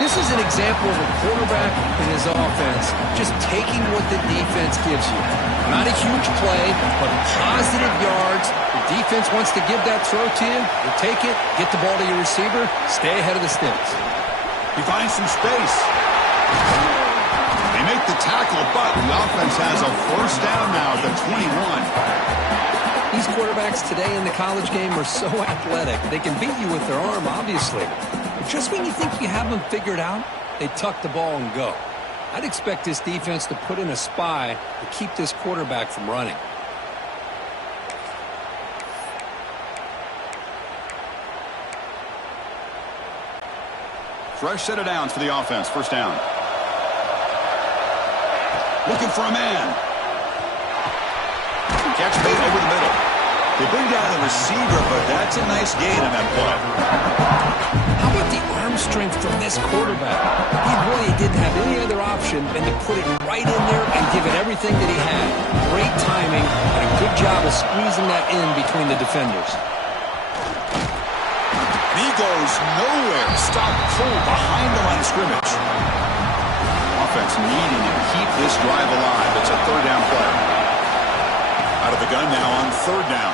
This is an example of a quarterback in his offense just taking what the defense gives you. Not a huge play, but positive yards. The defense wants to give that throw to you. You take it, get the ball to your receiver, stay ahead of the sticks. He finds some space. They make the tackle, but the offense has a 1st down now at the 21. These quarterbacks today in the college game are so athletic. They can beat you with their arm, obviously. But just when you think you have them figured out, they tuck the ball and go. I'd expect this defense to put in a spy to keep this quarterback from running. Fresh set of downs for the offense. 1st down. Looking for a man. Catch made over the middle. They bring down the receiver, but that's a nice gain on that play. How about the arm strength from this quarterback? He really didn't have any other option than to put it right in there and give it everything that he had. Great timing and a good job of squeezing that in between the defenders. He goes nowhere. Stop cold behind the line of scrimmage. Offense needing to keep this drive alive. It's a 3rd down play. Out of the gun now on 3rd down.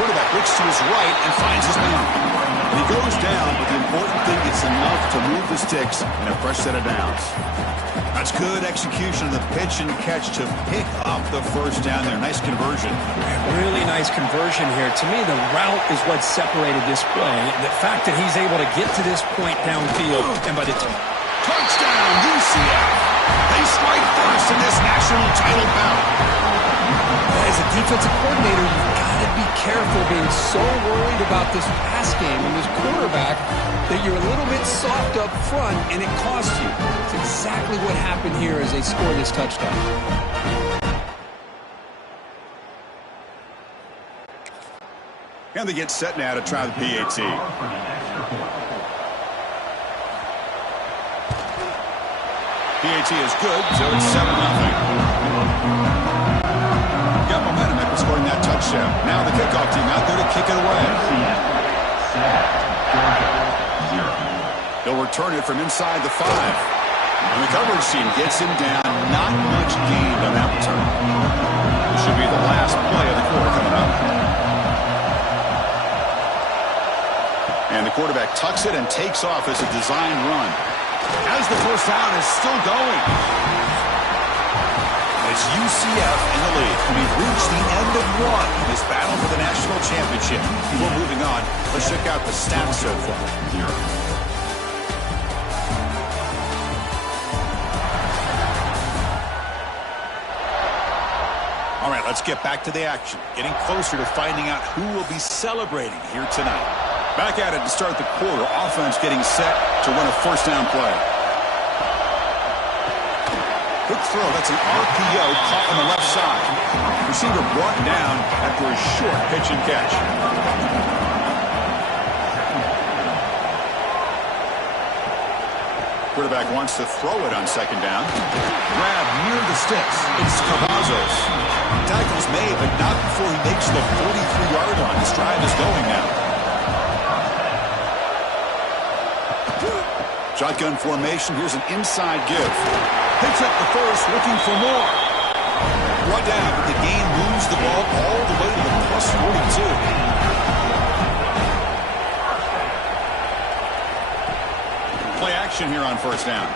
Quarterback looks to his right and finds his man. And he goes down, but the important thing is enough to move the sticks in a fresh set of downs. That's good execution of the pitch and catch to pick up the first down there. Nice conversion. Really nice conversion here. To me, the route is what separated this play. The fact that he's able to get to this point downfield, and by the time... Touchdown, UCF! They strike first in this national title bout. As a defensive coordinator, you've got to be careful being so worried about this pass game and this quarterback that you're a little bit soft up front, and it costs you. It's exactly what happened here as they score this touchdown. And they get set now to try the PAT. PAT is good, so it's 7-0. Got momentum after scoring that touchdown. Now the kickoff team out there to kick it away. He'll return it from inside the 5. And the coverage team gets him down. Not much gained on that return. This should be the last play of the quarter coming up. And the quarterback tucks it and takes off as a design run. As the first down is still going. It's UCF in the lead. We've reached the end of one in this battle for the national championship. Before moving on, let's check out the stats so far. All right, let's get back to the action. Getting closer to finding out who will be celebrating here tonight. Back at it to start the quarter. Offense getting set to run a first down play. Quick throw. That's an RPO caught on the left side. Receiver brought down after a short pitch and catch. Quarterback wants to throw it on second down. Grab near the sticks. It's Cavazos. Tackles made, but not before he makes the 43-yard line. His drive is going now. Shotgun formation. Here's an inside give. Picks up the first, looking for more. Brought down, but the game moves the ball all the way to the plus 42. Play action here on first down.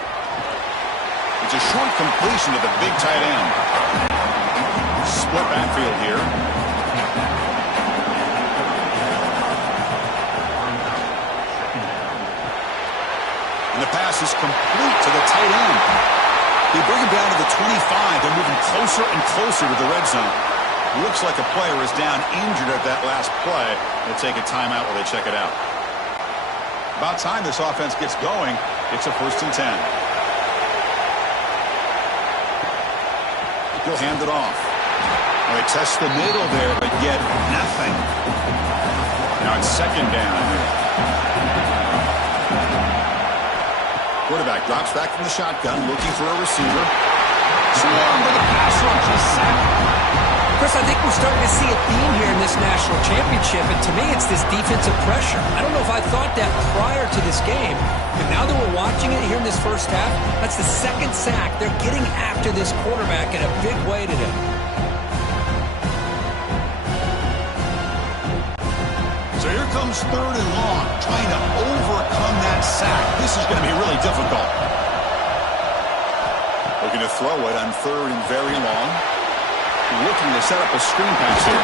It's a short completion to the big tight end. Split backfield here. And the pass is complete to the tight end. They bring him down to the 25. They're moving closer and closer to the red zone. Looks like a player is down injured at that last play. They'll take a timeout while they check it out. About time this offense gets going. It's a 1st and 10. He'll hand it off. Well, they test the middle there, but yet nothing. Now it's second down. Quarterback drops back from the shotgun, looking for a receiver. Swarm with a pass rush, a sack. Chris, I think we're starting to see a theme here in this national championship, and to me it's this defensive pressure. I don't know if I thought that prior to this game, but now that we're watching it here in this first half, that's the second sack. They're getting after this quarterback in a big way today. So here comes 3rd and long, trying to overcome that sack. This is going to be really difficult. Looking to throw it on 3rd and very long. Looking to set up a screen pass here.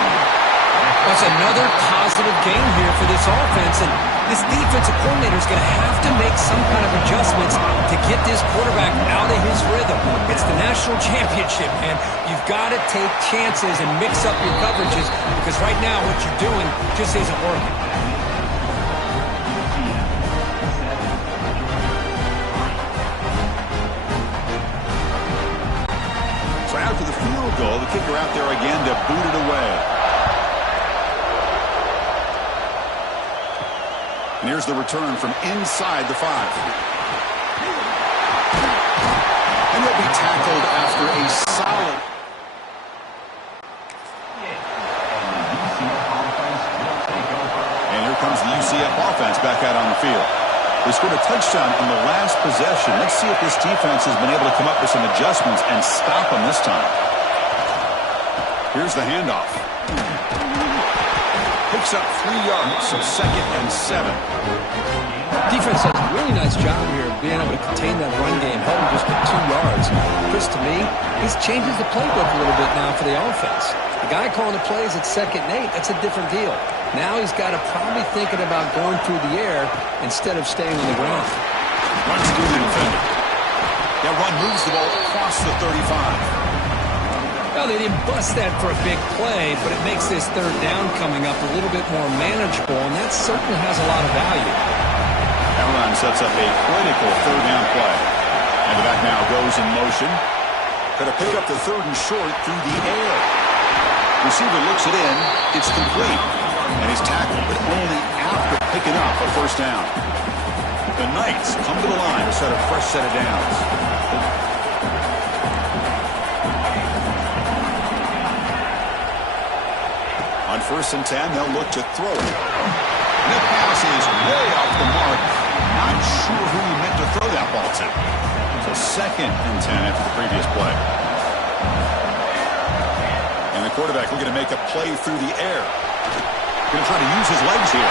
That's another positive game here for this offense, and this defensive coordinator is going to have to make some kind of adjustments to get this quarterback out of his rhythm. It's the national championship, man. You've got to take chances and mix up your coverages, because right now what you're doing just isn't working. So after the field goal, the kicker out there again to boot it away. And here's the return from inside the 5. And he'll be tackled after a solid. And here comes the UCF offense back out on the field. They scored a touchdown on the last possession. Let's see if this defense has been able to come up with some adjustments and stop them this time. Here's the handoff. picks up 3 yards, so 2nd and 7. Defense does a really nice job here of being able to contain that run game, held him just at 2 yards. Chris, to me, this changes the playbook a little bit now for the offense. The guy calling the plays at 2nd and 8, that's a different deal. Now he's got to probably thinking about going through the air instead of staying on the ground. Runs through the defender. That run moves the ball across the 35. Well, they didn't bust that for a big play, but it makes this 3rd down coming up a little bit more manageable, and that certainly has a lot of value. That run sets up a critical 3rd down play. And the back now goes in motion. Going to pick up the 3rd and short through the air. Receiver looks it in. It's complete. And he's tackled, but only after picking up a 1st down. The Knights come to the line to set a fresh set of downs. On 1st and 10, they'll look to throw it. And the pass is way off the mark. Not sure who he meant to throw that ball to. So 2nd and 10 after the previous play. And the quarterback looking to make a play through the air. Going to try to use his legs here.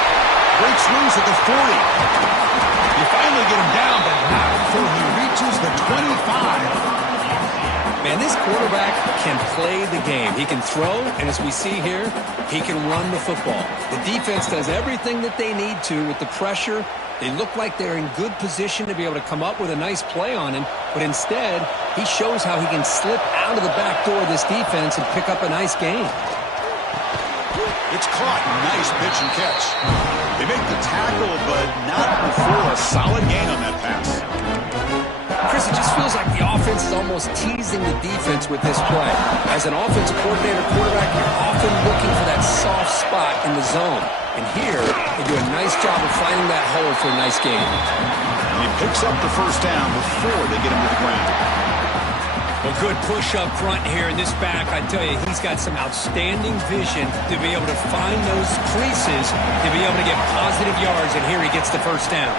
Breaks loose at the 40. You finally get him down, but not before he reaches the 25. Man, this quarterback can play the game. He can throw, and as we see here, he can run the football. The defense does everything that they need to with the pressure. They look like they're in good position to be able to come up with a nice play on him, but instead, he shows how he can slip out of the back door of this defense and pick up a nice gain. It's caught. Nice pitch and catch. They make the tackle, but not before a solid gain on that pass. Chris, it just feels like the offense is almost teasing the defense with this play. As an offensive coordinator, quarterback, you're often looking for that soft spot in the zone. And here, they do a nice job of finding that hole for a nice gain. And he picks up the 1st down before they get him to the ground. Well, good push up front here in this back. I tell you, he's got some outstanding vision to be able to find those creases, to be able to get positive yards, and here he gets the 1st down.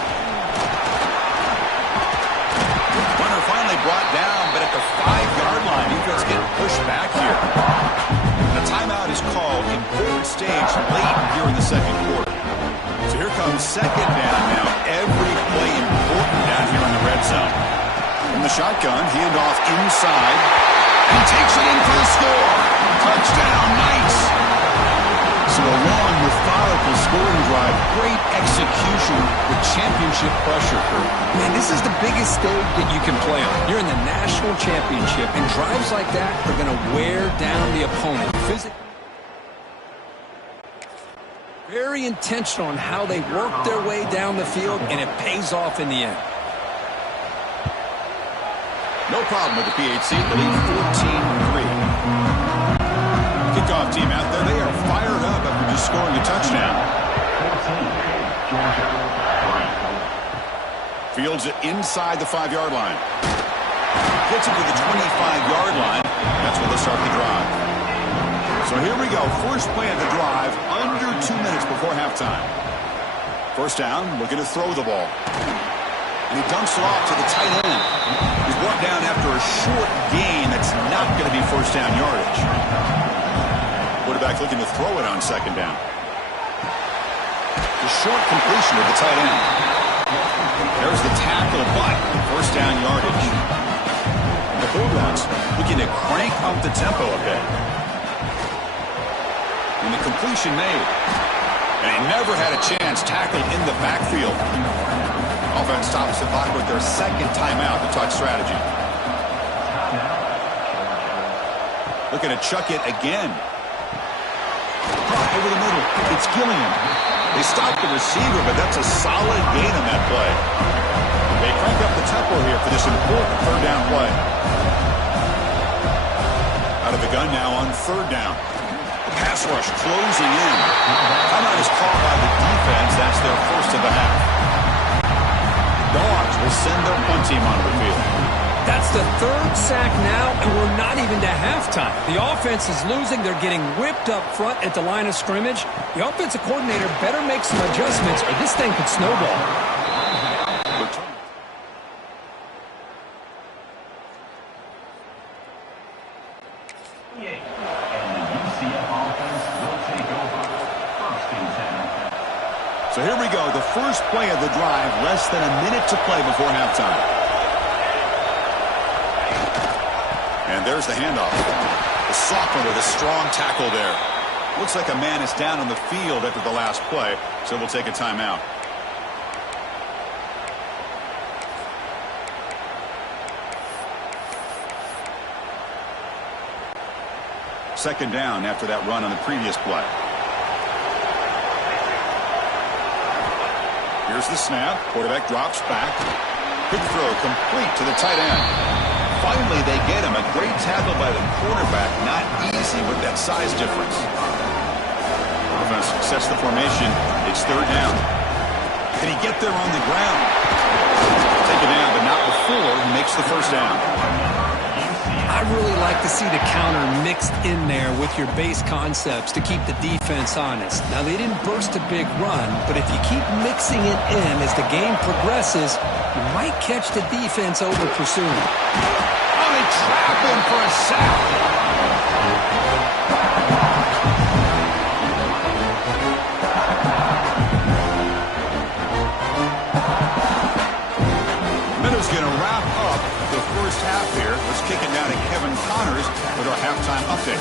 Runner finally brought down, but at the 5-yard line, defense getting pushed back here. And a timeout is called. Important stage late here in the 2nd quarter. So here comes 2nd down now. Every play important down here in the red zone. From the shotgun, handoff inside, and takes it in for the score. Touchdown, Knights. So a long, methodical scoring drive. Great execution with championship pressure. Man, this is the biggest stage that you can play on. You're in the national championship, and drives like that are going to wear down the opponent. Very intentional on how they work their way down the field, and it pays off in the end. No problem with the PHC. The lead 14-3. Kickoff team out there. They are fired up after just scoring a touchdown. Fields it inside the 5-yard line. Gets it to the 25-yard line. That's where they'll start the drive. So here we go. First play of the drive under 2 minutes before halftime. 1st down, looking to throw the ball. And he dumps it off to the tight end. He's brought down after a short gain that's not going to be 1st down yardage. Quarterback looking to throw it on 2nd down. The short completion to the tight end. There's the tackle, but 1st down yardage. The Bulldogs looking to crank up the tempo a bit. And the completion made. And he never had a chance, tackled in the backfield. Offense stops the clock with their 2nd timeout to talk strategy. Looking to chuck it again. Over the middle. It's Gilliam. They stop the receiver, but that's a solid gain on that play. They crank up the tempo here for this important 3rd down play. Out of the gun now on 3rd down. The pass rush closing in. Timeout is called by the defense. That's their 1st of the half. Dogs will send their punt team onto the field. That's the 3rd sack now, and we're not even to halftime. The offense is losing. They're getting whipped up front at the line of scrimmage. The offensive coordinator better make some adjustments, or this thing could snowball. And the UCF offense will take over 1st and first play of the drive, less than a minute to play before halftime. And there's the handoff. The sophomore with a strong tackle there. Looks like a man is down on the field after the last play, so we'll take a timeout. Second down after that run on the previous play. Here's the snap. Quarterback drops back. Quick throw complete to the tight end. Finally, they get him. A great tackle by the quarterback. Not easy with that size difference. Offense sets the formation. It's third down. Can he get there on the ground? Take it down, but not before he makes the first down. I really like to see the counter mixed in there with your base concepts to keep the defense honest. Now, they didn't burst a big run, but if you keep mixing it in as the game progresses, you might catch the defense over pursuing. Oh, they trap him for a sack. Going to wrap up the first half here. Let's kick it down to Kevin Connors with our halftime update.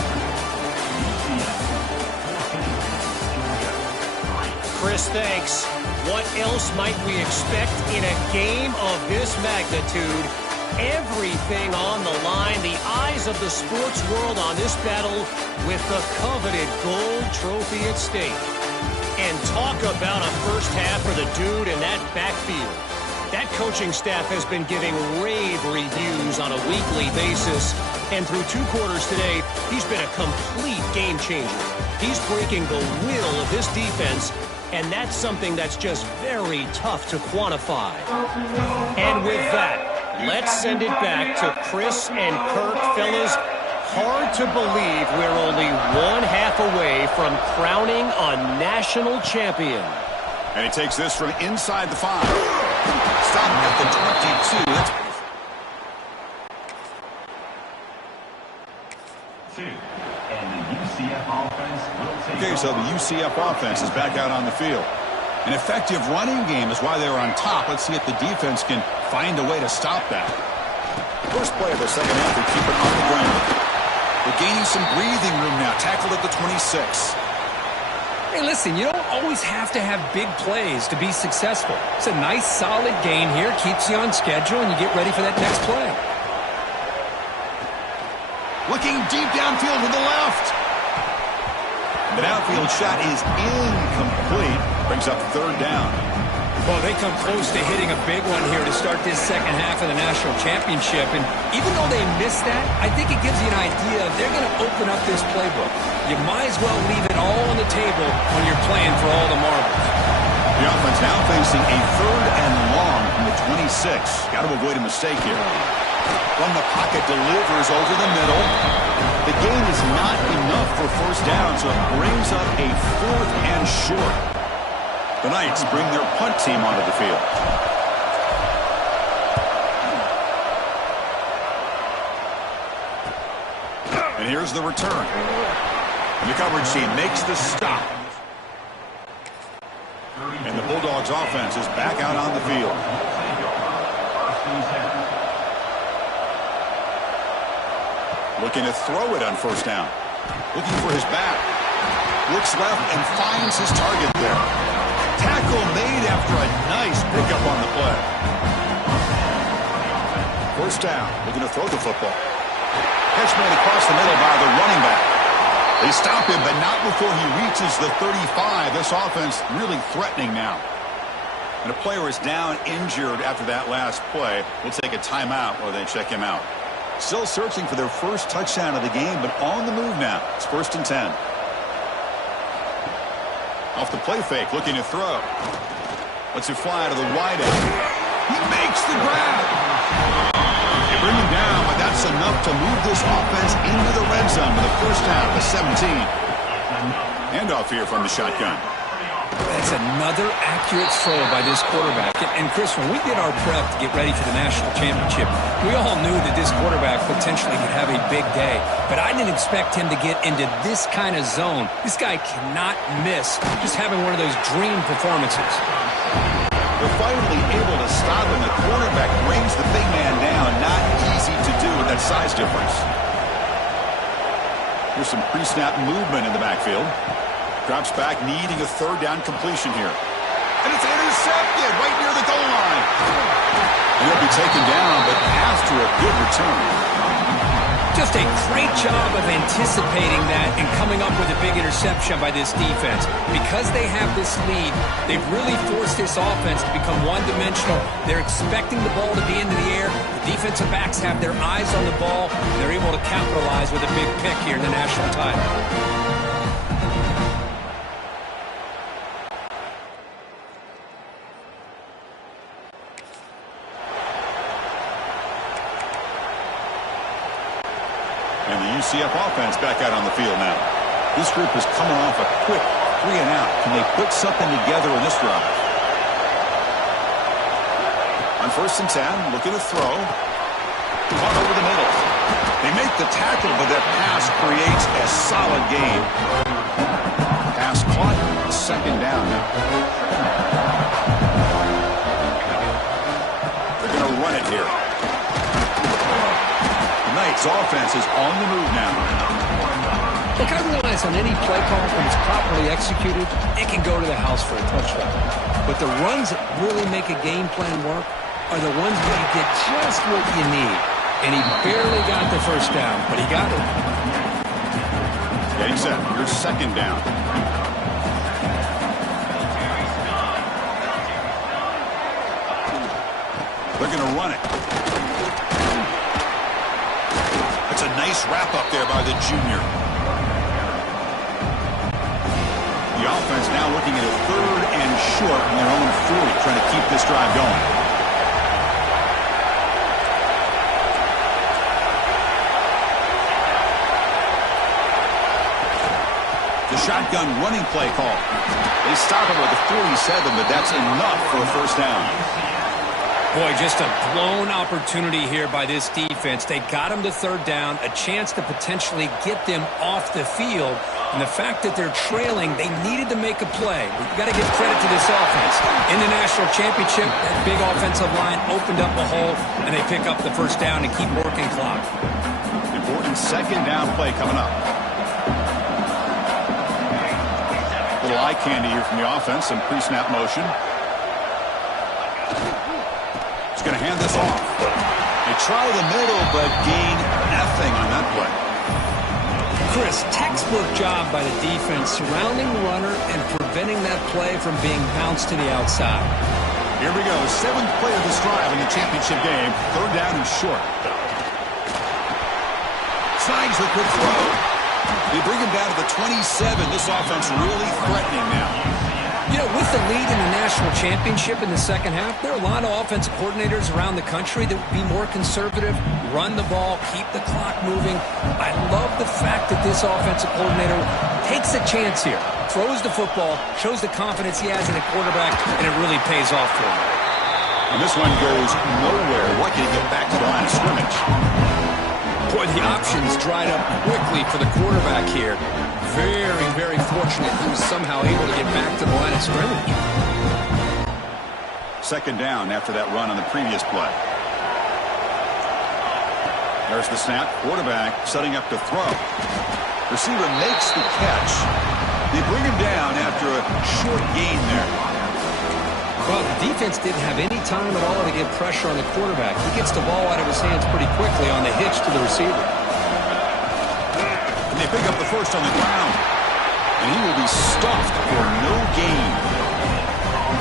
Chris, thanks. What else might we expect in a game of this magnitude? Everything on the line. The eyes of the sports world on this battle with the coveted gold trophy at stake. And talk about a first half for the dude in that backfield. That coaching staff has been giving rave reviews on a weekly basis. And through 2 quarters today, he's been a complete game changer. He's breaking the will of this defense, and that's something that's just very tough to quantify. And with that, let's send it back to Chris and Kirk. Fellas, hard to believe we're only 1/2 away from crowning a national champion. And he takes this from inside the 5. Stop at the 22. That's okay, so the UCF offense is back out on the field. An effective running game is why they were on top. Let's see if the defense can find a way to stop that. First play of the second half, they keep it on the ground. They're gaining some breathing room now. Tackled at the 26. Hey, listen, you don't always have to have big plays to be successful. It's a nice, solid game here. Keeps you on schedule, and you get ready for that next play. Looking deep downfield to the left. The downfield shot is incomplete. Brings up third down. Well, they come close to hitting a big one here to start this second half of the national championship. And even though they missed that, I think it gives you an idea of they're going to open up this playbook. You might as well leave it all on the table when you're playing for all the marbles. The offense now facing a third and long from the 26. Got to avoid a mistake here. From the pocket, delivers over the middle. The gain is not enough for first down, so it brings up a 4th and short. The Knights bring their punt team onto the field. And here's the return. The coverage team makes the stop. And the Bulldogs offense is back out on the field. Looking to throw it on first down. Looking for his back. Looks left and finds his target there. Tackle made after a nice pickup on the play. First down. Looking to throw the football. Catch made across the middle by the running back. They stop him, but not before he reaches the 35. This offense really threatening now. And a player is down injured after that last play. We'll take a timeout while they check him out. Still searching for their first touchdown of the game, but on the move now. It's 1st and 10. Off the play fake, looking to throw. Lets it fly to the wide end. He makes the grab. They bring him down, but that's enough to move this offense into the red zone for the first half of 17. Handoff here from the shotgun. That's another accurate throw by this quarterback. And Chris, when we did our prep to get ready for the national championship, we all knew that this quarterback potentially could have a big day. But I didn't expect him to get into this kind of zone. This guy cannot miss just having one of those dream performances. They're finally able to stop him. The quarterback brings the big man down. Not easy to do with that size difference. Here's some pre-snap movement in the backfield. Drops back, needing a third down completion here. And it's intercepted right near the goal line. He'll be taken down, but after a good return. Just a great job of anticipating that and coming up with a big interception by this defense. Because they have this lead, they've really forced this offense to become one-dimensional. They're expecting the ball to be into the air. The defensive backs have their eyes on the ball. They're able to capitalize with a big pick here in the national title. And the UCF offense back out on the field now. This group is coming off a quick 3-and-out. Can they put something together in this drive? On 1st and 10, looking to throw. Caught over the middle. They make the tackle, but that pass creates a solid gain. Pass caught, 2nd down now. They're going to run it here. Knight's offense is on the move now. Look, I realize on any play call, when it's properly executed, it can go to the house for a touchdown. But the runs that really make a game plan work are the ones where you get just what you need. And he barely got the first down, but he got it. Getting set. Your 2nd down. They're going to run it. That's a nice wrap up there by the junior. The offense now looking at a 3rd and short in their own 40, trying to keep this drive going. The shotgun running play call. They stop him with a 47, but that's enough for a 1st down. Boy, just a blown opportunity here by this defense. They got him to 3rd down, a chance to potentially get them off the field. And the fact that they're trailing, they needed to make a play. You've got to give credit to this offense. In the national championship, that big offensive line opened up a hole, and they pick up the 1st down and keep working clock. Important 2nd down play coming up. Little eye candy here from the offense, some pre-snap motion. He's going to hand this off. They try the middle, but gain nothing on that play. Chris, textbook job by the defense surrounding the runner and preventing that play from being bounced to the outside. Here we go. 7th play of this drive in the championship game. 3rd down and short. Signs the quick throw. They bring him down to the 27. This offense really threatening now. You know, with the lead in the national championship in the 2nd half, there are a lot of offensive coordinators around the country that would be more conservative, run the ball, keep the clock moving. I love the fact that this offensive coordinator takes a chance here, throws the football, shows the confidence he has in a quarterback, and it really pays off for him. And this one goes nowhere. Lucky to get back to the line of scrimmage. Boy, the options dried up quickly for the quarterback here. Very, very fortunate he was somehow able to get back to the line of scrimmage. 2nd down after that run on the previous play. There's the snap. Quarterback setting up to throw. Receiver makes the catch. They bring him down after a short gain there. Well, the defense didn't have any time at all to get pressure on the quarterback. He gets the ball out of his hands pretty quickly on the hitch to the receiver. They pick up the 1st on the ground. And he will be stuffed for no gain.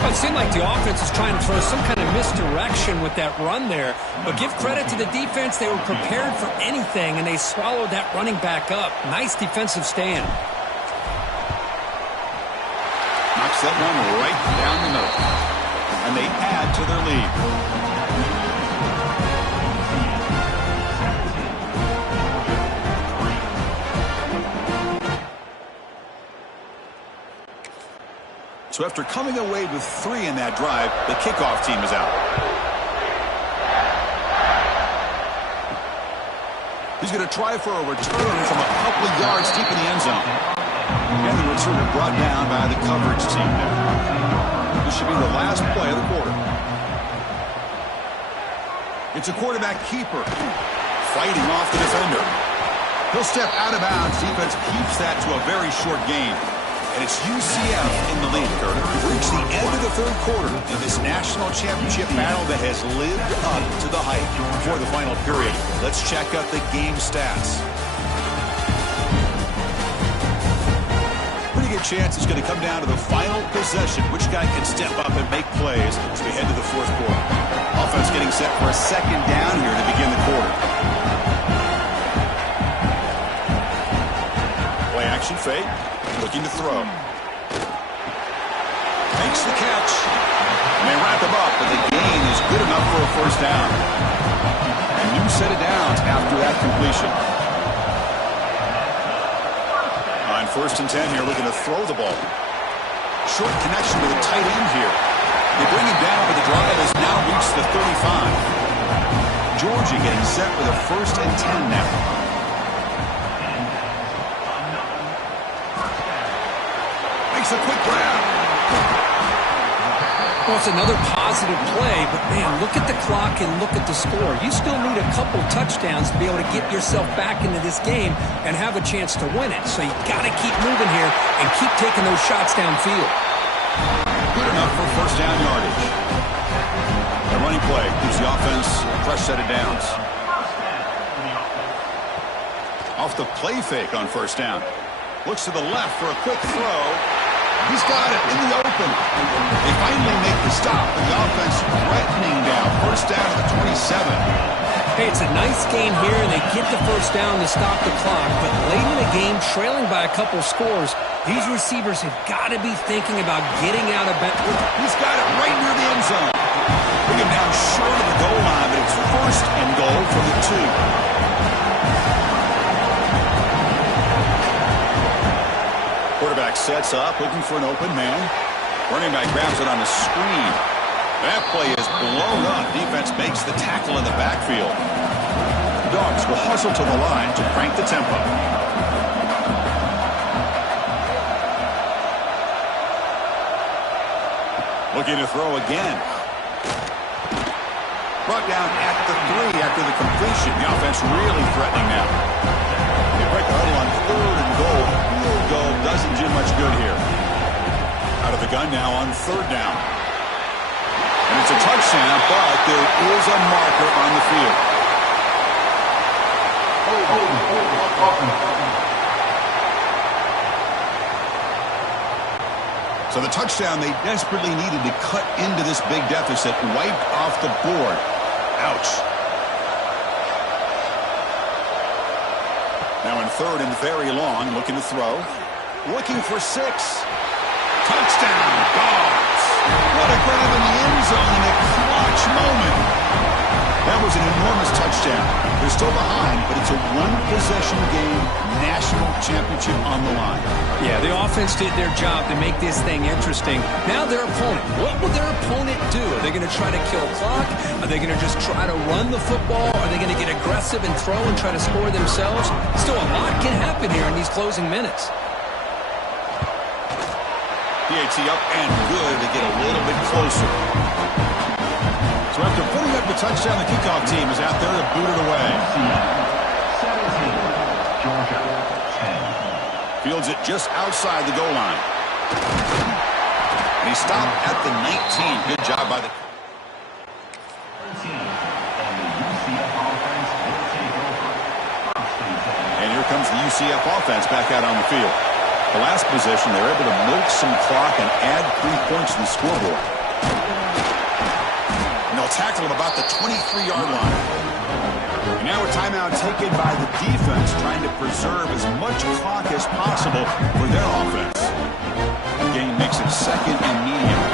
Well, it seemed like the offense is trying to throw some kind of misdirection with that run there. But give credit to the defense. They were prepared for anything, and they swallowed that running back up. Nice defensive stand. Knocks that one right down the middle. And they add to their lead. So after coming away with 3 in that drive, the kickoff team is out. He's going to try for a return from a couple of yards deep in the end zone. And the returner brought down by the coverage team there. This should be the last play of the quarter. It's a quarterback keeper fighting off the defender. He'll step out of bounds. Defense keeps that to a very short gain. And it's UCF in the lead, Curtis. We've reached the end of the third quarter in this national championship battle that has lived up to the hype before the final period. Let's check out the game stats. Pretty good chance it's going to come down to the final possession. Which guy can step up and make plays as we head to the fourth quarter. Offense getting set for a second down here to begin the quarter. Play action fake. Looking to throw. Makes the catch. And they wrap him up, but the gain is good enough for a first down. A new set of downs after that completion. On 1st and 10 here, looking to throw the ball. Short connection to the tight end here. They bring him down, but the drive has now reached the 35. Georgia getting set with a 1st and 10 now. Makes a quick grab. Well, it's another positive play, but man, look at the clock and look at the score. You still need a couple touchdowns to be able to get yourself back into this game and have a chance to win it. So you got to keep moving here and keep taking those shots downfield. Good enough for first down yardage. The running play gives the offense a fresh set of downs. Off the play fake on first down. Looks to the left for a quick throw. He's got it in the open. They finally make the stop, but the offense threatening down. First down to the 27. Hey, it's a nice game here, and they get the first down to stop the clock. But late in the game, trailing by a couple scores, these receivers have got to be thinking about getting out of bed. He's got it right near the end zone. Bring him down short of the goal line, but it's 1st and goal from the 2. Quarterback sets up, looking for an open man. Running back grabs it on the screen. That play is blown up. Defense makes the tackle in the backfield. The Dogs will hustle to the line to crank the tempo. Looking to throw again. Brought down at the 3 after the completion. The offense really threatening now. They break the huddle on 3rd and goal. Field goal doesn't do much good here. Out of the gun now on 3rd down. And it's a touchdown, but there is a marker on the field. So the touchdown they desperately needed to cut into this big deficit wiped off the board. Ouch. Now in 3rd and very long, looking to throw. Looking for 6. Touchdown, Dogs. What a grab in the end zone in a clutch moment. That was an enormous touchdown. They're still behind, but it's a one-possession game, national championship on the line. Yeah, the offense did their job to make this thing interesting. Now their opponent. What will their opponent do? Are they going to try to kill clock? Are they going to just try to run the football? Are they going to get aggressive and throw and try to score themselves? Still, a lot can happen here in these closing minutes. PAT up and good to get a little bit closer. So after putting up the touchdown, the kickoff team is out there to boot it away. 17, Georgia 10. Fields it just outside the goal line. And he stopped at the 19. Good job by the... 13, and the UCF offense will take over. 1st and 10. And here comes the UCF offense back out on the field. The last possession, they were able to milk some clock and add 3 points to the scoreboard. And they'll tackle him about the 23-yard line. And now a timeout taken by the defense, trying to preserve as much clock as possible for their offense. The game makes it 2nd and medium.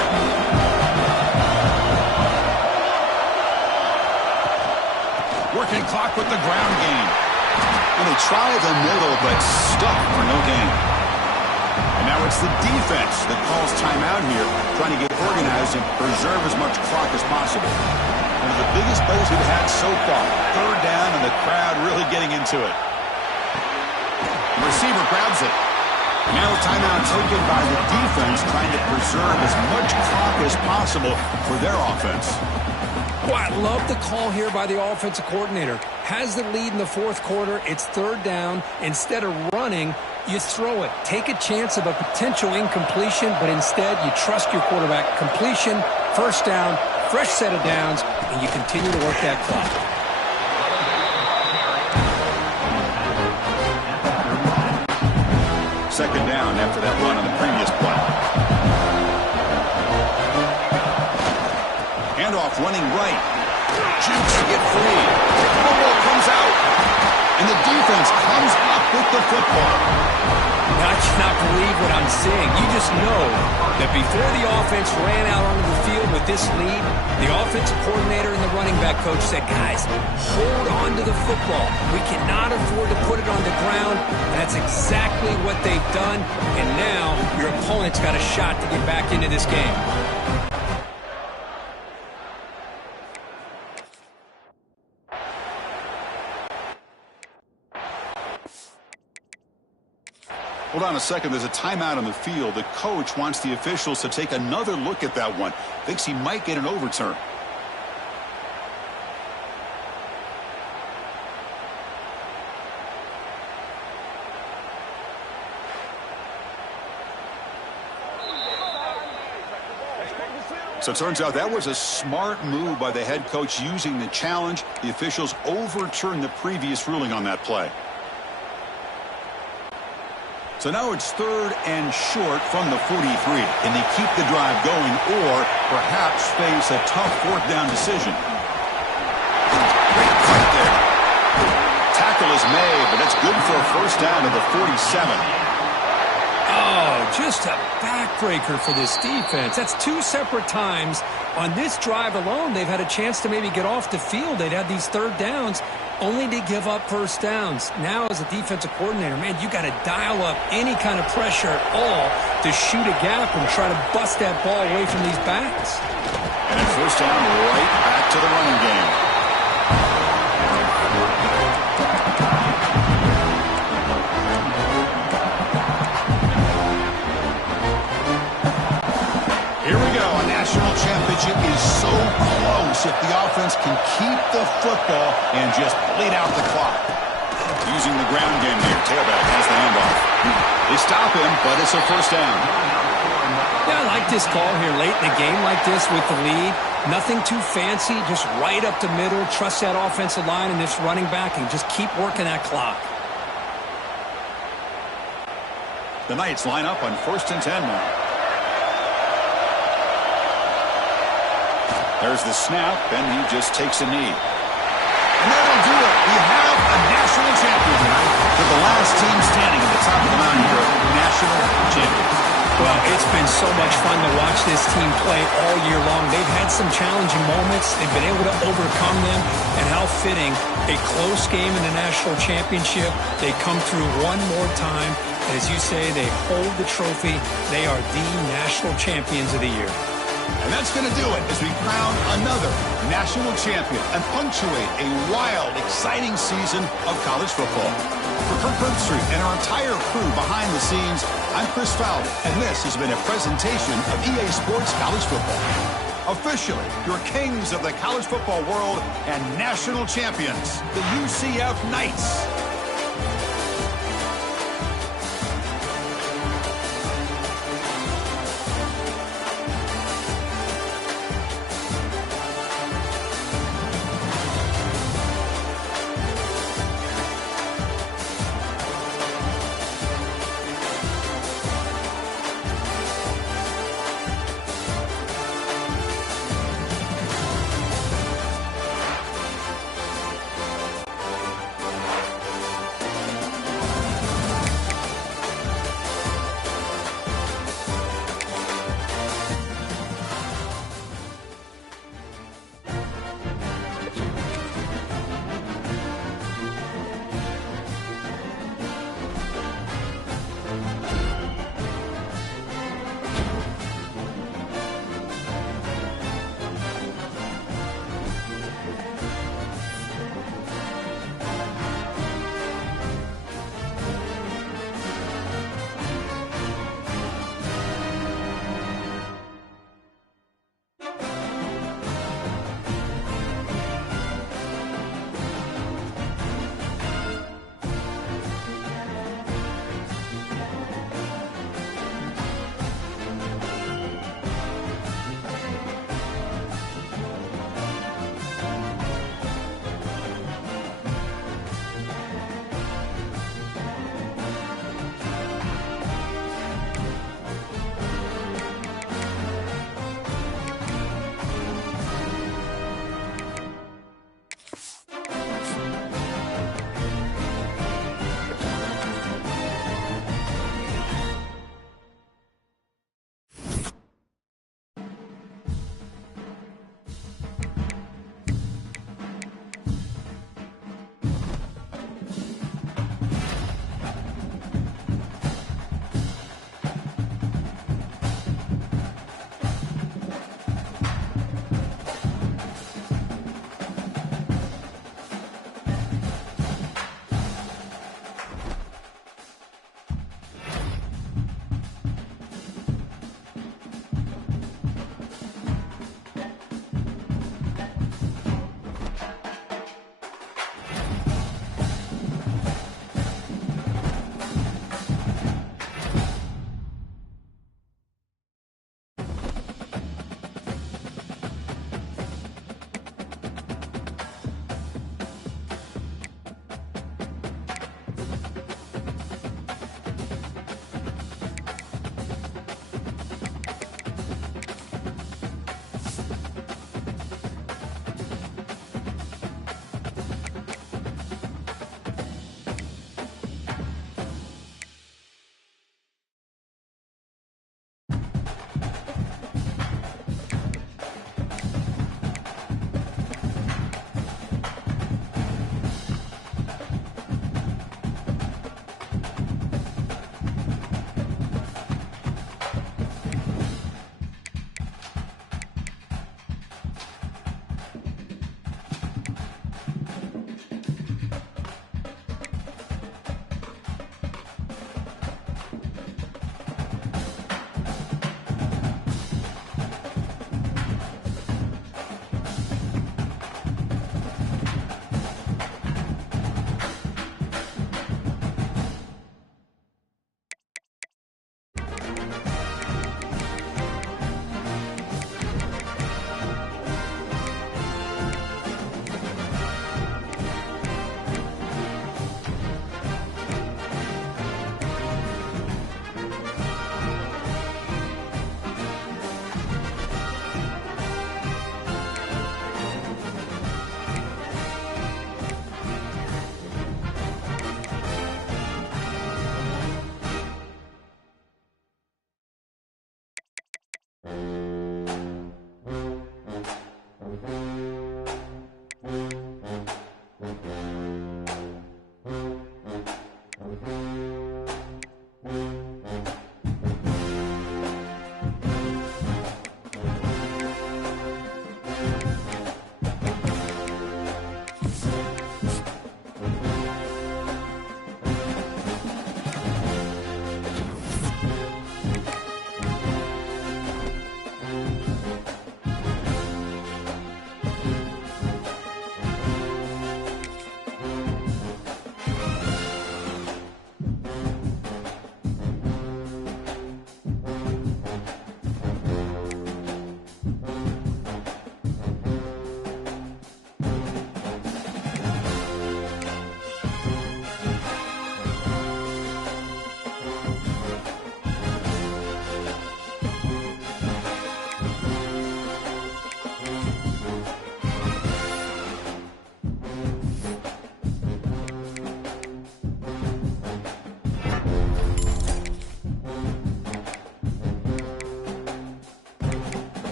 Working clock with the ground game. And they try the middle, but stuck for no gain. And now it's the defense that calls timeout here, trying to get organized and preserve as much clock as possible. One of the biggest plays we've had so far. 3rd down, and the crowd really getting into it. The receiver grabs it. Now a timeout taken by the defense, trying to preserve as much clock as possible for their offense. Well, I love the call here by the offensive coordinator. Has the lead in the fourth quarter. It's third down. Instead of running, you throw it. Take a chance of a potential incompletion, but instead you trust your quarterback. Completion, first down, fresh set of downs, and you continue to work that clock. Second down after that run on the previous play. Handoff running right. Jukes to get free. Football comes out. And the defense comes up with the football. Now, I cannot believe what I'm seeing. You just know that before the offense ran out onto the field with this lead, the offensive coordinator and the running back coach said, guys, hold on to the football. We cannot afford to put it on the ground. And that's exactly what they've done. And now your opponent's got a shot to get back into this game. Hold on a second. There's a timeout on the field. The coach wants the officials to take another look at that one. Thinks he might get an overturn. So it turns out that was a smart move by the head coach using the challenge. The officials overturned the previous ruling on that play. So now it's third and short from the 43. Can they keep the drive going or perhaps face a tough fourth down decision? Great cut there. Tackle is made, but that's good for a first down to the 47. Oh, just a backbreaker for this defense. That's two separate times. On this drive alone, they've had a chance to maybe get off the field. They'd had these third downs, only to give up first downs. Now, as a defensive coordinator, man, you got to dial up any kind of pressure at all to shoot a gap and try to bust that ball away from these backs. And a first down right back to the running game. Here we go. A national championship is so close if the offense can keep the football and just bleed out the clock. Using the ground game here. Tailback has the handoff. They stop him, but it's a first down. Yeah, I like this call here late in the game like this with the lead. Nothing too fancy, just right up the middle. Trust that offensive line and this running back and just keep working that clock. The Knights line up on 1st and 10 now. There's the snap, and he just takes a knee. And that'll do it. We have a national champion tonight for the last team standing at the top of the mountain here, national champion. Well, it's been so much fun to watch this team play all year long. They've had some challenging moments. They've been able to overcome them. And how fitting, a close game in the national championship. They come through one more time. As you say, they hold the trophy. They are the national champions of the year. And that's going to do it as we crown another national champion and punctuate a wild, exciting season of college football. For Kirk Herbstreit and our entire crew behind the scenes, I'm Chris Fowler, and this has been a presentation of EA Sports College Football. Officially, your kings of the college football world and national champions, the UCF Knights.